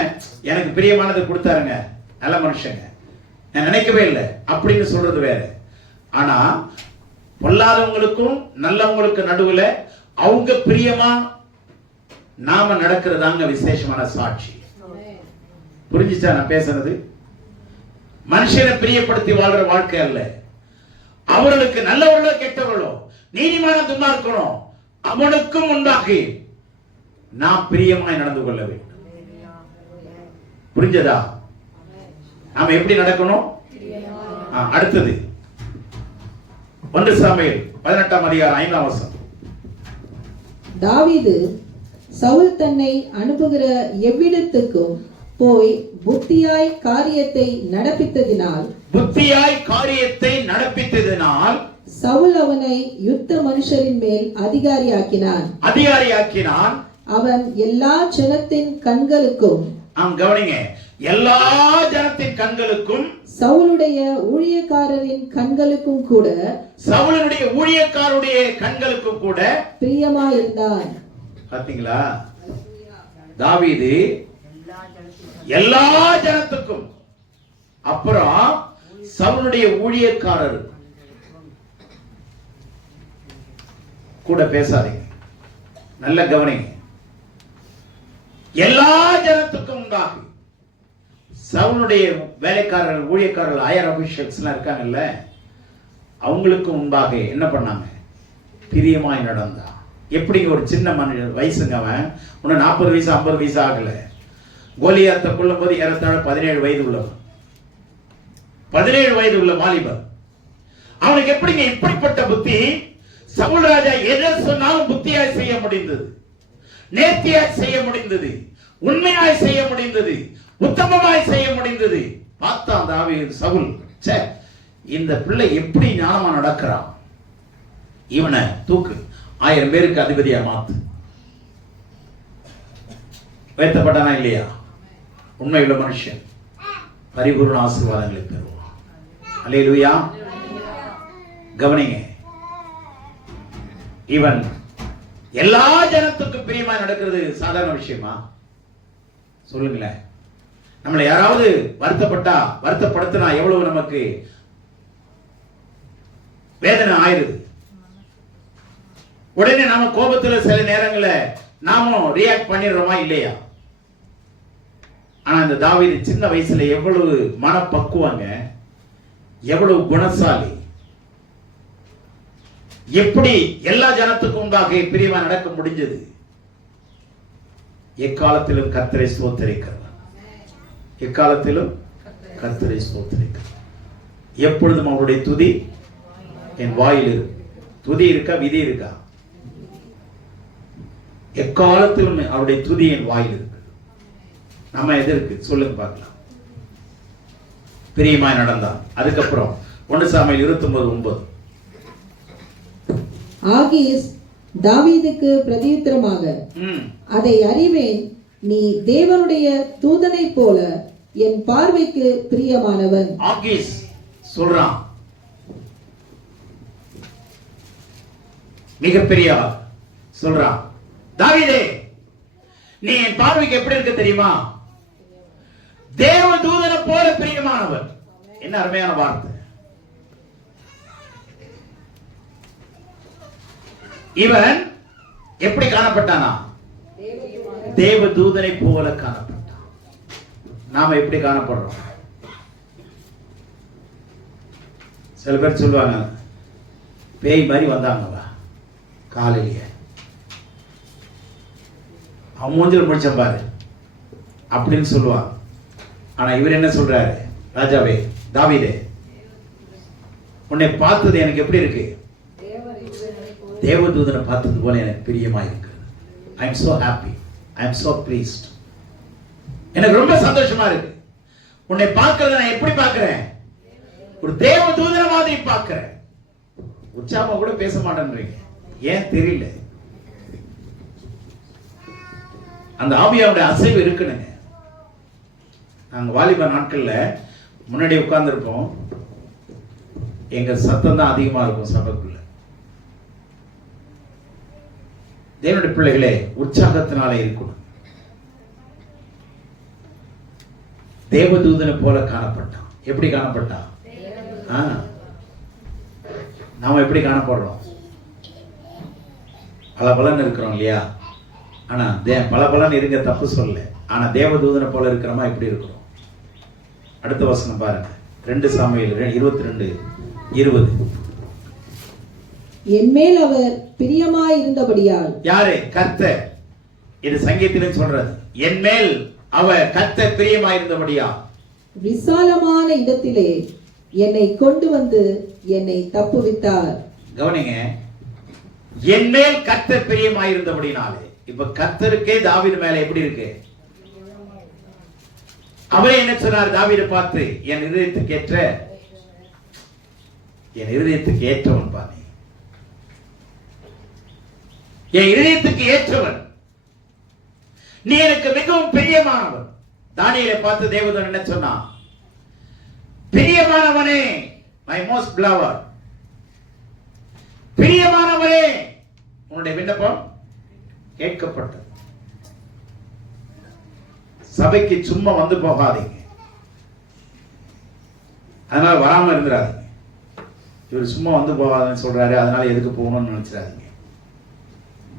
எனக்கு பிரியமானதை கொடுத்தாருங்க நல்ல மனுஷங்க, நான் நினைக்கவே இல்லை அப்படின்னு சொல்றது வேற. ஆனா பொல்லாதவங்களுக்கும் நல்லவங்களுக்கு நடுவுல அவங்க பிரியமா நாம நடக்கிறதாங்க விசேஷமான சாட்சி. புரிஞ்சுச்சா நான் பேசுறது? மனுஷனை பிரியப்படுத்தி வாழ்ற வாழ்க்கை அல்ல. அவர்களுக்கு நல்லவர்களோ கெட்டவர்களோ, நீதிமான துன்மார்க்கனோ, அவனுக்கும் உண்டாகி நாம் பிரியமாய் நடந்து கொள்ள வேண்டும். புரிஞ்சதா? நாம எப்படி நடக்கணும்? அடுத்தது 1 சாமுவேல் 18ஆம் அதிகாரம் 5ஆம் வசனம். தாவீது சவுல் தன்னை அனுப்புகிற எவ்விடத்துக்கும் போய் புத்தியாய் காரியத்தை நடப்பித்ததினால் சவுல் அவனை யுத்த மனுஷரின் மேல் அதிகாரியாக்கினான். அவன் எல்லா ஜனத்தின் கண்களுக்கும், கவனிங்க, எல்லா ஜனத்தின் கண்களுக்கும், சவுலுடைய ஊழியக்காரருடைய கண்களுக்கும் கூட பிரியமாயிருந்தான். பாத்தீங்களா? தாவீது எல்லா ஜனத்துக்கும், அப்புறம் சவுலுடைய ஊழியக்காரர் கூட பேசாதீங்க, நல்ல கவனிங்க. எல்லா ஜனத்துக்கும் உண்டாகி சவுலுடைய வேலைக்காரர்கள், ஊழியக்காரர்கள், ஹையர் அபிஷியல்ஸ் எல்லாம் இருக்காங்கல்ல, அவங்களுக்கு முன்பாக என்ன பண்ணாங்க? பிரியமாய் நடந்தா. எப்படிங்க? ஒரு சின்ன மனுஷன், வயசுங்க, அவன் இன்னும் 40 வயசு 50 வயசு ஆகல. கோலியாத்தை கொல்லும் போது ஏறத்தாழ 17 வயது உள்ளவன், 17 வயது உள்ள வாலிபர். அவனுக்கு எப்படிங்க இப்படிப்பட்ட புத்தி? சவுல் ராஜா எதை சொன்னாலும் புத்தியாய் செய்ய முடிந்தது, நேர்த்தியாய் செய்ய முடிந்தது, உண்மையாய் செய்ய முடிந்தது, உத்தமமாய் செய்ய முடிந்தது. பார்த்தான் தாவீது, சவுல், இந்த பிள்ளை எப்படி ஞானமா நடக்கிறான், இவனை தூக்கு, 1000 பேருக்கு அதிபதியா மாத்து. உயர்த்தப்பட்டானா இல்லையா? உண்மையுள்ள மனுஷன் பரிபூர்ண ஆசீர்வாதங்களை பெறுவான். அல்லேலூயா. கவனிங்க, இவன் எல்லா ஜனத்துக்கும் பிரியமா நடக்கிறது சாதாரண விஷயமா? சொல்லுங்களேன். நம்மளை யாராவது வருத்தப்படுத்தினா எவ்வளவு நமக்கு வேதனை ஆயிருது. உடனே நாம கோபத்துல சில நேரங்களை நாமும் ரியாக்ட் பண்ணிடுறோமா இல்லையா? ஆனா இந்த தாவீது சின்ன வயசுல எவ்வளவு மனப்பக்குவங்க, எவ்வளவு குணசாலி, எப்படி எல்லா ஜனத்துக்கும் முன்பாக பிரியமா நடக்க முடிஞ்சது? எக்காலத்திலும் கர்த்தரை ஸ்தோத்திரிக்கிறவன், எக்காலத்திலும் கர்த்தரை ஸ்தோத்திரிக்கிறவன். எப்பொழுதும் அவருடைய துதி என் வாயில் இருக்கு. துதி இருக்கா? விதி இருக்கா? எக்காலத்திலும் அவருடைய துதி என் வாயில் இருக்கு. நம்ம எது இருக்கு சொல்லுங்க பார்க்கலாம். பிரியமாய் நடந்தான். அதுக்கப்புறம் 1 சாமுவேல் 29:9. ஆகீஸ் தாவீதுக்கு பிரதியுத்தரமாக, அதை அறிவேன், நீ தேவனுடைய தூதனை போல என் பார்வைக்கு பிரியமானவன். ஆகீஸ் சொல்றான், மிகப்பெரிய சொல்றான், தாவீதே நீ என் பார்வைக்கு எப்படி இருக்க தெரியுமா? தேவ தூதனை போல பிரியமானவன். என்ன அருமையான வார்த்தை. இவன் எப்படி காணப்பட்டானா? தேவ தூதனை போல காணப்பட்டான். நாம எப்படி காணப்படுறோம்? சில பேர் சொல்லுவாங்க, பேய் மாதிரி வந்தாங்கவா காலையிலேயே, அவன் மூஞ்சில் முடிச்ச பாரு அப்படின்னு சொல்லுவான். ஆனா இவர் என்ன சொல்றாரு? ராஜாவே, தாவீதே, உன்னை பார்த்தது எனக்கு எப்படி இருக்கு? தேவதூதனை பார்த்தது போல எனக்கு பிரியமா இருக்கு. I am so happy, I am so pleased. எனக்கு ரொம்ப சந்தோஷமா இருக்கு. உன்னை பார்க்கறத நான் எப்படி பார்க்கிறேன்? ஒரு தேவதூதனை மாதிரி பார்க்கிறேன். உற்சாகமா கூட பேச மாட்டேன்றீங்க, ஏன் தெரியல. அந்த ஆவியாவுடைய அசைவு இருக்குனுங்க. நாங்க வாலிப நாட்கள்ல முன்னாடி உட்கார்ந்துருப்போம், எங்க சத்தம் தான் அதிகமா இருக்கும் சபைக்குள்ள. தேவனுடைய பிள்ளைகளே, உற்சாகத்தினால இருக்கணும். தேவதூதனை போல காணப்பட்டான். எப்படி காணப்பட்டான்? நாம எப்படி காணப்படுறோம்? பலபலன்னு இருக்கிறோம் இல்லையா? ஆனா பலபலன்னு இருக்க தப்பு சொல்ல, ஆனா தேவதூதனை போல இருக்கிறோமா எப்படி இருக்கிறோம்? அடுத்த வசனம் பாருங்க, 2 சாமுவேல் 22:20. என்மேல் அவர் பிரியமாய் இருந்தபடியால். யாரு? கர்த்தர். இது சங்கீதத்திலும் சொல்றது, என்மேல் அவர் கர்த்தர் பிரியமாய் இருந்தபடியால் விசாலமான இடத்திலே என்னை கொண்டு வந்து என்னை தப்புவித்தார். கவனிங்க, என்மேல் கர்த்தர் பிரியமாய் இருந்தபடினாலே. இப்ப கர்த்தருக்கே தாவீது மேல எப்படி இருக்கு? அவரே என்ன சொன்னார் தாவீதை பார்த்து? என் இருதயத்துக்கு ஏற்றவன் பாரு, என் இருதயத்துக்கு ஏற்றவன், நீ எனக்கு மிகவும் பிரியமானவன். தானியேலை பார்த்து தேவதூதன் என்ன சொன்னான்? பிரியமானவனே, my most beloved, பிரியமானவனே, உன்னுடைய விண்ணப்பம் கேட்கப்பட்டது. சபைக்கு சும்மா வந்து போகாதீங்க, அதனால வராம இருந்துடாதீங்க. இவர் சும்மா வந்து போகாதுன்னு சொல்றாரு, அதனால எதுக்கு போகணும்னு நினைச்சிடாதீங்க.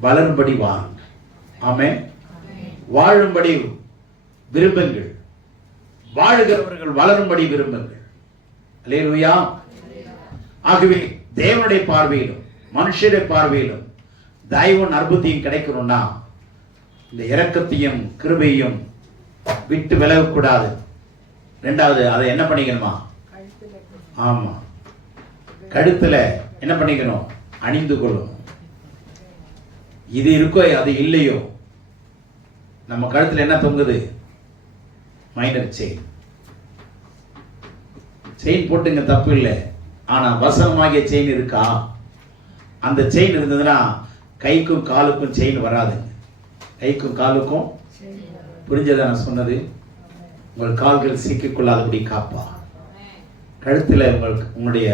வளரும்படி வாங்க. ஆமென். வாழும்படி விரும்புங்கள், வாழுகிறவர்கள் வளரும்படி விரும்புங்கள். அல்லேலூயா. ஆகவே தேவனுடைய பார்வையிலும் மனுஷருடைய பார்வையிலும் தயவும் அற்புதத்தையும் கிடைக்கணும்னா இந்த இரக்கத்தையும் கிருபையும் விட்டு விலகக்கூடாது. 2வது, அதை என்ன பண்ணிக்கணுமா? ஆமா, கழுத்துல என்ன பண்ணிக்கணும்? அணிந்து கொள்ளும். இது இருக்கோ அது இல்லையோ, நம்ம கழுத்துல என்ன தொங்குது? மைனர் செயின் போட்டுங்க, தப்பு இல்லை. ஆனா வசனமாகிய செயின் இருக்கா? அந்த செயின் இருந்ததுன்னா கைக்கும் காலுக்கும் செயின் வராது. கைக்கும் காலுக்கும், புரிஞ்சதா நான் சொன்னது? உங்கள் கால்கள் சிக்கிக்கொள்ளாதபடி காப்பா. கழுத்துல உங்களுடைய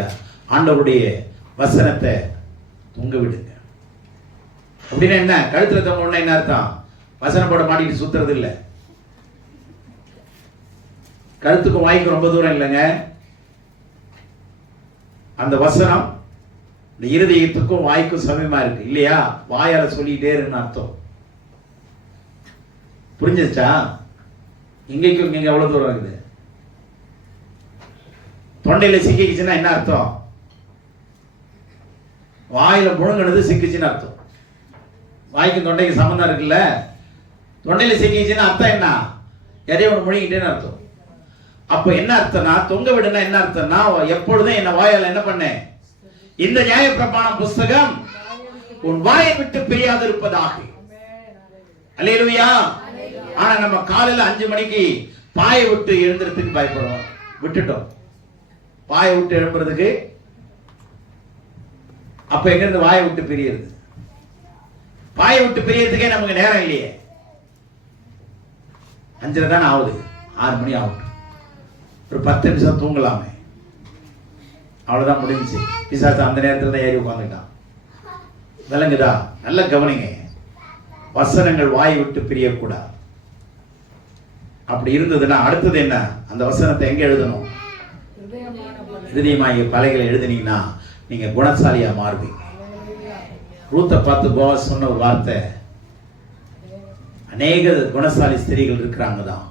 ஆண்டவருடைய வசனத்தை தொங்க விடுங்க. அப்படின்னா என்ன? கழுத்துல தொங்க என்ன அர்த்தம்? வசனம் போட மாட்டிட்டு சுத்துறது இல்லை. கழுத்துக்கும் வாய்க்கும் ரொம்ப தூரம் இல்லைங்க. அந்த வசனம் இந்த இருதயத்துக்கும் வாய்க்கும் சமயமா இருக்கு இல்லையா? வாயால சொல்லிட்டே இருக்குன்னு அர்த்தம். புரிஞ்சிச்சா? இங்கைக்கும் இங்க எவ்வளவு தூரம் இருக்குது? தொண்டையில சிக்கிச்சுன்னா என்ன அர்த்தம்? வாயில முழுங்கினது சிக்கிச்சுன்னு அர்த்தம். வாய்க்கும் தொண்டைக்கு சம்பந்தம் இருக்குல்ல? தொண்டையில சிக்கிச்சுன்னா அர்த்தம் என்ன? எதையோ ஒன்று முழுங்கிட்டேன்னு அர்த்தம். அப்ப என்ன அர்த்தம்னா, தொங்க விடுனா என்ன அர்த்தம்னா, எப்பொழுதும் என்ன வாயால என்ன பண்ண? இந்த நியாயப்பிரமாண புஸ்தகம் உன் வாயை விட்டு பிரியாது இருப்பதாக. அல்லேலூயா. ஆனா நம்ம காலையில 5 மணிக்கு பாயை விட்டு எழுந்துறதுக்கு பயப்படுறோம், விட்டுட்டோம். பாயை விட்டு எழுப்புறதுக்கு அப்ப எங்க இருந்து வாயை விட்டு பிரியறது? பாயை விட்டு பிரியறதுக்கே நமக்கு நேரம் இல்லையே. 5:30 தானே ஆகுது, 6 மணி ஆகும். ஒரு 10 நிமிஷம் தூங்கலாமே, அவ்வளவுதான் முடிஞ்சு. பிசாசு அந்த நேரத்தில் தான் ஏறி உட்காந்துட்டான். விளங்குதா? நல்ல கவனிங்க. வசனங்கள் வாய் விட்டு பிரியக்கூடாது. அப்படி இருந்ததுன்னா அடுத்தது என்ன? அந்த வசனத்தை எங்க எழுதணும்? இருதயமாகிய பலகைகளை எழுதினீங்கன்னா நீங்க குணசாலியா மாறுவீங்க. ரூத்தை பார்த்து போவாஸ் சொன்ன ஒரு வார்த்தை, அநேக குணசாலி ஸ்திரீகள் இருக்கிறாங்க தான்,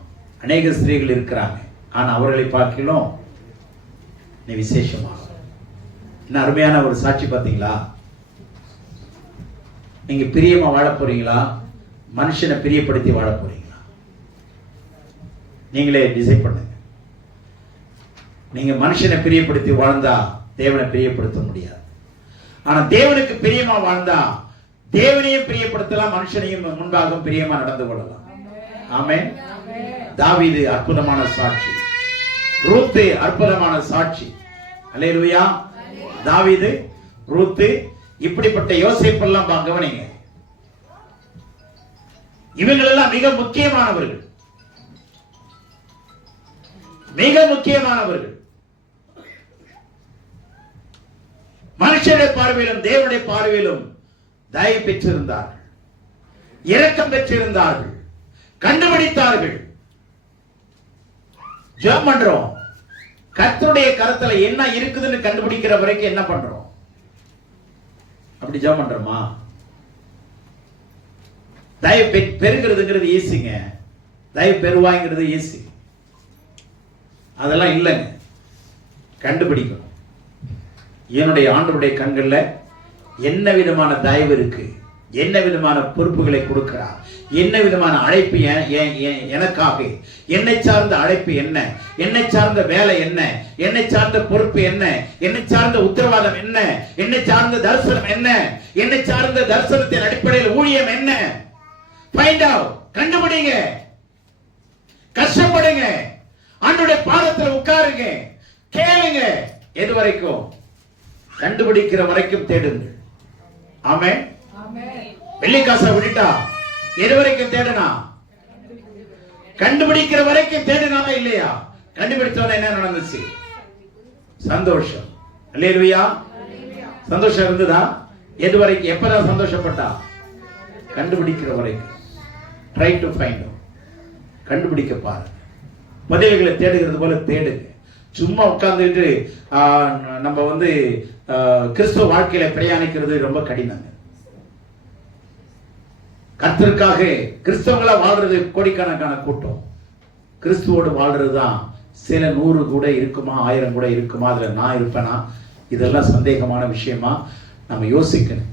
அநேக ஸ்திரீகள் இருக்கிறாங்க, ஆனா அவர்களை பார்க்கலும் நீ விசேஷமாக. என்ன அருமையான ஒரு சாட்சி பார்த்தீங்களா? நீங்க பிரியமா வாழ போறீங்களா? மனுஷனை பிரியப்படுத்தி வாழ போறீங்களா? நீங்களே டிசைட் பண்ணுங்க. நீங்க மனுஷனை பிரியப்படுத்தி வாழ்ந்தா தேவனை பிரியப்படுத்த முடியாது. ஆனா தேவனுக்கு பிரியமா வாழ்ந்தா தேவனையும் பிரியப்படுத்தலாம், மனுஷனையும் முன்பாகவும் பிரியமா நடந்து கொள்ளலாம். ஆமென். தாவீது அற்புதமான சாட்சி, ரூத்து அற்புதமான சாட்சி. அல்லேலூயா. தாவீது, ரூத்து, இப்படிப்பட்ட யோசேப்பெல்லாம் கவனிங்க. இவங்களெல்லாம் மிக முக்கியமானவர்கள், மிக முக்கியமானவர்கள். மனுஷனுடைய பார்வையிலும் தேவனுடைய பார்வையிலும் தயவு பெற்றிருந்தார்கள், இரக்கம் பெற்றிருந்தார்கள், கண்டுபிடித்தார்கள். ஜெபம் பண்றோம், கர்த்தருடைய கரத்துல என்ன இருக்குதுன்னு கண்டுபிடிக்கிற வரைக்கும் என்ன பண்றோம்? அப்படி ஜெபம் பண்றோமா? தயவு பெருங்கிறதுங்கிறது ஈஸிங்க, தயவு பெருவாங்கிறது ஈஸி. அதெல்லாம் இல்லைங்க, கண்டுபிடிக்கணும். என்னுடைய ஆண்டவருடைய கண்கள்ல என்ன விதமான தயவு இருக்கு, என்ன விதமான பொறுப்புகளை கொடுக்கிறார், என்ன விதமான அழைப்பு எனக்காக, என்னை சார்ந்த அழைப்பு என்ன, என்னை சார்ந்த வேலை என்ன, என்னை சார்ந்த பொறுப்பு என்ன, என்னை சார்ந்த உத்தரவாதம் என்ன, என்னை சார்ந்த தரிசனம் என்ன, என்னை சார்ந்த தரிசனத்தின் அடிப்படையில் ஊழியம் என்ன? ஃபைண்ட் அவுட், கண்டுபிடிங்க, கஷ்டப்படுங்க, ஆண்டவருடைய பாதத்தில் உட்காருங்க, கேளுங்க. எது வரைக்கும்? கண்டுபிடிக்கிற வரைக்கும் தேடுங்க. ஆமென். வெள்ளிக்காசை விட்டுட்டா எது வரைக்கும் தேடுனா? கண்டுபிடிக்கிற வரைக்கும் தேடுனா இல்லையா? கண்டுபிடிச்சவன என்ன நடந்துச்சு? சந்தோஷம். அல்லேலூயா. சந்தோஷம் இருந்ததா? எது வரைக்கும்? எப்பதான் சந்தோஷப்பட்டா? கண்டுபிடிக்கிற வரைக்கும். ட்ரை டு ஃபைண்ட் அவுட், கண்டுபிடிக்க பாருங்க. பதில்களை தேடுகிறது போல தேடுங்க. சும்மா உட்கார்ந்துட்டு நம்ம கிறிஸ்துவ வாழ்க்கையில பிரயாணிக்கிறது ரொம்ப கடினங்க. கர்த்தருக்காக கிறிஸ்தவங்களா வாழ்றது கோடிக்கணக்கான கூட்டம், கிறிஸ்துவோடு வாழ்றதுதான் சில 100 கூட இருக்குமா, 1000 கூட இருக்குமா, அதுல நான் இருப்பேனா? இதெல்லாம் சந்தேகமான விஷயமா நம்ம யோசிக்கணும்.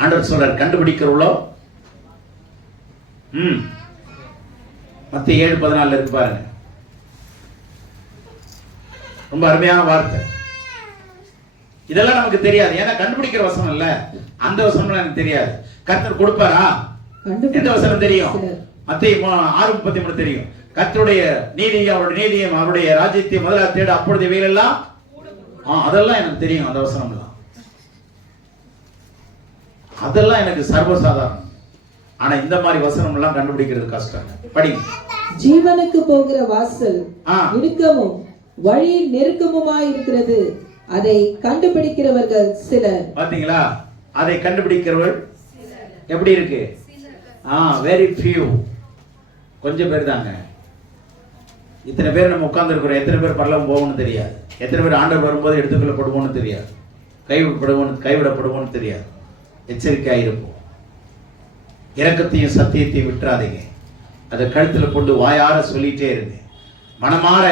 ஆண்டவர் சொல்றார், கண்டுபிடிக்கிறவளோ மத்திய 7:14 இருக்கு பாருங்க. ரொம்ப அருமையான வார்த்தை. இதெல்லாம் நமக்கு தெரியாது, ஏன்னா கண்டுபிடிக்கிற வசனம் இல்ல. அந்த வசனம் எனக்கு தெரியாது. கர்த்தர் கொடுப்பாரா? எந்த வசனம் தெரியும்? மத்திய 6:33 தெரியும். கர்த்தருடைய நீதியும் அவருடைய நீதியும் அவருடைய ராஜ்யத்தையும் முதலாக தேட, அப்பொழுது இவைகளெல்லாம் அதெல்லாம் எனக்கு தெரியும். அந்த வசனம் எல்லாம் அதெல்லாம் எனக்கு சர்வசாதாரணம். ஆனா இந்த மாதிரி வசனம் எல்லாம் கண்டுபிடிக்கிறது கஷ்டம். படி. ஜீவனுக்கு போகிற வாசல் இடுக்கமும் வழி நெருக்கமுமாய் இருக்கிறது, அதை கண்டுபிடிக்கிறவர்கள் சிலர். பாத்தீங்களா? அதை கண்டுபிடிக்கிறவர்கள் எப்படி இருக்கு? வெரி few, கொஞ்சம் பேர் தாங்க. இத்தனை பேர் நம்ம உட்கார்ந்து இருக்கிறோம். எத்தனை பேர் பரலோகம் போகணும்னு தெரியாது. எத்தனை பேர் ஆண்டவர் வரும்போது எடுத்துக்கொள்ளப்படுவோம்னு தெரியாது. கைவிடப்படுவோம்னு தெரியாது. எச்சரிக்கையாக இருப்போம். இரக்கத்தையும் சத்தியத்தையும் விட்டுறாதீங்க. அதை கழுத்துல கொண்டு வாயார சொல்லிட்டே இருங்க. மனமாற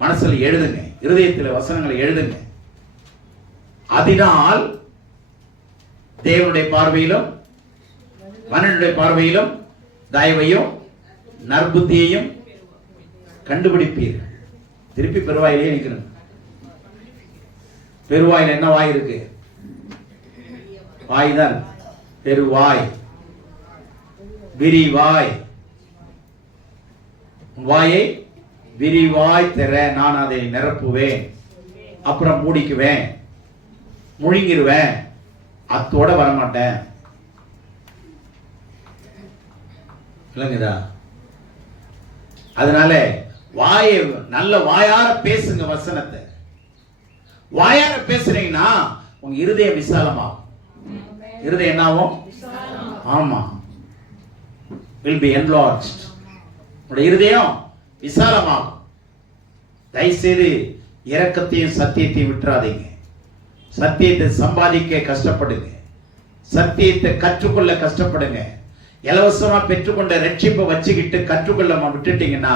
மனசுல எழுதுங்க, இருதயத்தில் வசனங்களை எழுதுங்க. அதனால் தேவனுடைய பார்வையிலும் மனிதனுடைய பார்வையிலும் தயவையும் நற்புத்தியையும் கண்டுபிடிப்பீர்கள். திருப்பி பெருவாயிலே நிற்கணும். பெருவாயில் என்ன வாய் இருக்கு? வாய் தான் பெருவாய், விரிவாய். வாயை விரிவாய் திற, நான் அதை நிரப்புவேன், அப்புறம் மூடிக்குவேன், முழுங்கிருவேன், அத்தோட வரமாட்டேன். இல்லைங்கதா? அதனால வாயை நல்ல வாயார பேசுங்க. வசனத்தை வாயார பேசுறீங்கன்னா உங்க இருதயம் விசாலமாகும். இருதயம் என்னாகும்? ஆமா, will be enlarged. உங்களுடைய இருதயம் விசாலமாகும். தயவுசெய்து இரக்கத்தையும் சத்தியத்தையும் விட்டுறாதீங்க. சத்தியத்தை சம்பாதிக்க கஷ்டப்படுங்க, சத்தியத்தை கற்றுக்கொள்ள கஷ்டப்படுங்க. இலவசமா பெற்றுக்கொண்ட ரட்சிப்பை வச்சுக்கிட்டு கற்றுக்கொள்ள விட்டுட்டீங்கன்னா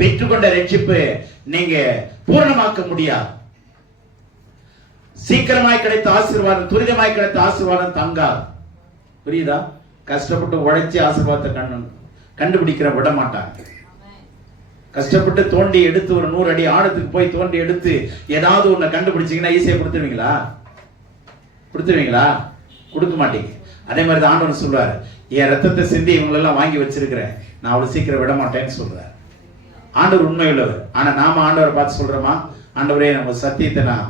பெற்றுக்கொண்ட ரட்சிப்பு நீங்க பூரணமாக்க முடியாது. சீக்கிரமாய் கிடைத்த ஆசீர்வாதம், துரிதமாய் கிடைத்த ஆசீர்வாதம் தங்காது. புரியுதா? கஷ்டப்பட்டு உழைச்சி ஆசீர்வாதத்தை கண்டுபிடிக்கிற விட மாட்டாங்க. கஷ்டப்பட்டு தோண்டி எடுத்து ஒரு 100 அடி ஆழத்துக்கு போய் தோண்டி எடுத்து ஏதாவது ஒண்ணு கண்டுபிடிச்சீங்கன்னா ஈஸியா கொடுத்துருவீங்களா? கொடுத்துருவீங்களா? கொடுக்க மாட்டீங்க. அதே மாதிரி தான் ஆண்டவர் சொல்றாரு, என் ரத்தத்தை சிந்தி இவங்களெல்லாம் வாங்கி வச்சிருக்கிறேன், நான் அவ்வளவு சீக்கிரம் விட மாட்டேன்னு சொல்றாரு. ஆண்டவர் உண்மையுள்ளவர். ஆனா நாம ஆண்டவரை பார்த்து சொல்றோமா, ஆண்டவரே நம்ம சத்தியத்தை நான்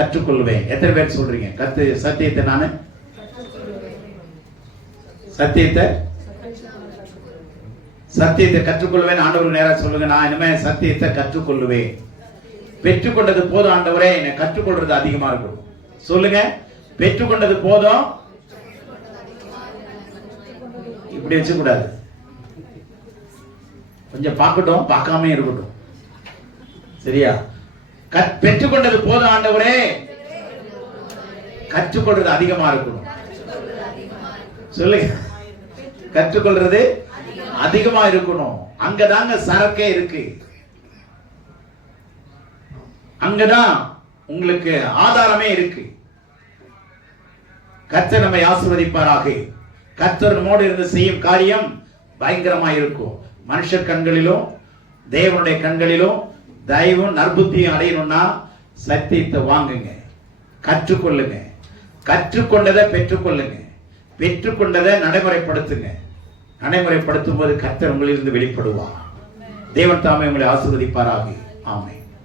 கற்றுக்கொள்வேன்? எத்தனை பேர் சொல்றீங்க சத்தியத்தை நானு சத்தியத்தை கற்றுக்கொள்வேன்? ஆண்டவர் நேரா சொல்லுங்க, நான் இனிமே சத்தியத்தை கற்றுக்கொள்வேன். பெற்றுக்கொண்டது போதும் ஆண்டவரே, என்னை கற்றுக்கொள்றது அதிகமா இருக்கும். சொல்லுங்க, பெற்றுக்கொண்டது போதும். இப்படி வச்சு கூடாது, கொஞ்சம் பார்க்கட்டும், பார்க்காம இருக்கட்டும். சரியா? பெற்றுக்கொண்டது போதும் ஆண்டவரே, கற்றுக்கொள்றது அதிகமா இருக்கணும். சொல்லுங்க, கற்றுக்கொள்றது அதிகமா இருக்கணும். அங்கதாங்க சரக்கே இருக்கு, அங்கதான் உங்களுக்கு ஆதாரமே இருக்கு. கர்த்தர் நம்மை ஆசீர்வதிப்பாராக. கர்த்தர் நம்மோடு இருந்து செய்யும் காரியம் பயங்கரமா இருக்கும். மனுஷர் கண்களிலும் தேவனுடைய கண்களிலும் தயவும் நற்புத்தியும் அடையணும்னா சத்தியத்தை வாங்குங்க, கற்றுக்கொள்ளுங்க. கற்றுக்கொண்டதை பெற்றுக்கொள்ளுங்க, பெற்றுக்கொண்டதை நடைமுறைப்படுத்துங்க. நடைமுறைப்படுத்தும் போது கர்த்தர் உங்களிலிருந்து வெளிப்படுவார். தேவன் தாமே உங்களை ஆசீர்வதிப்பாராக. ஆமென்.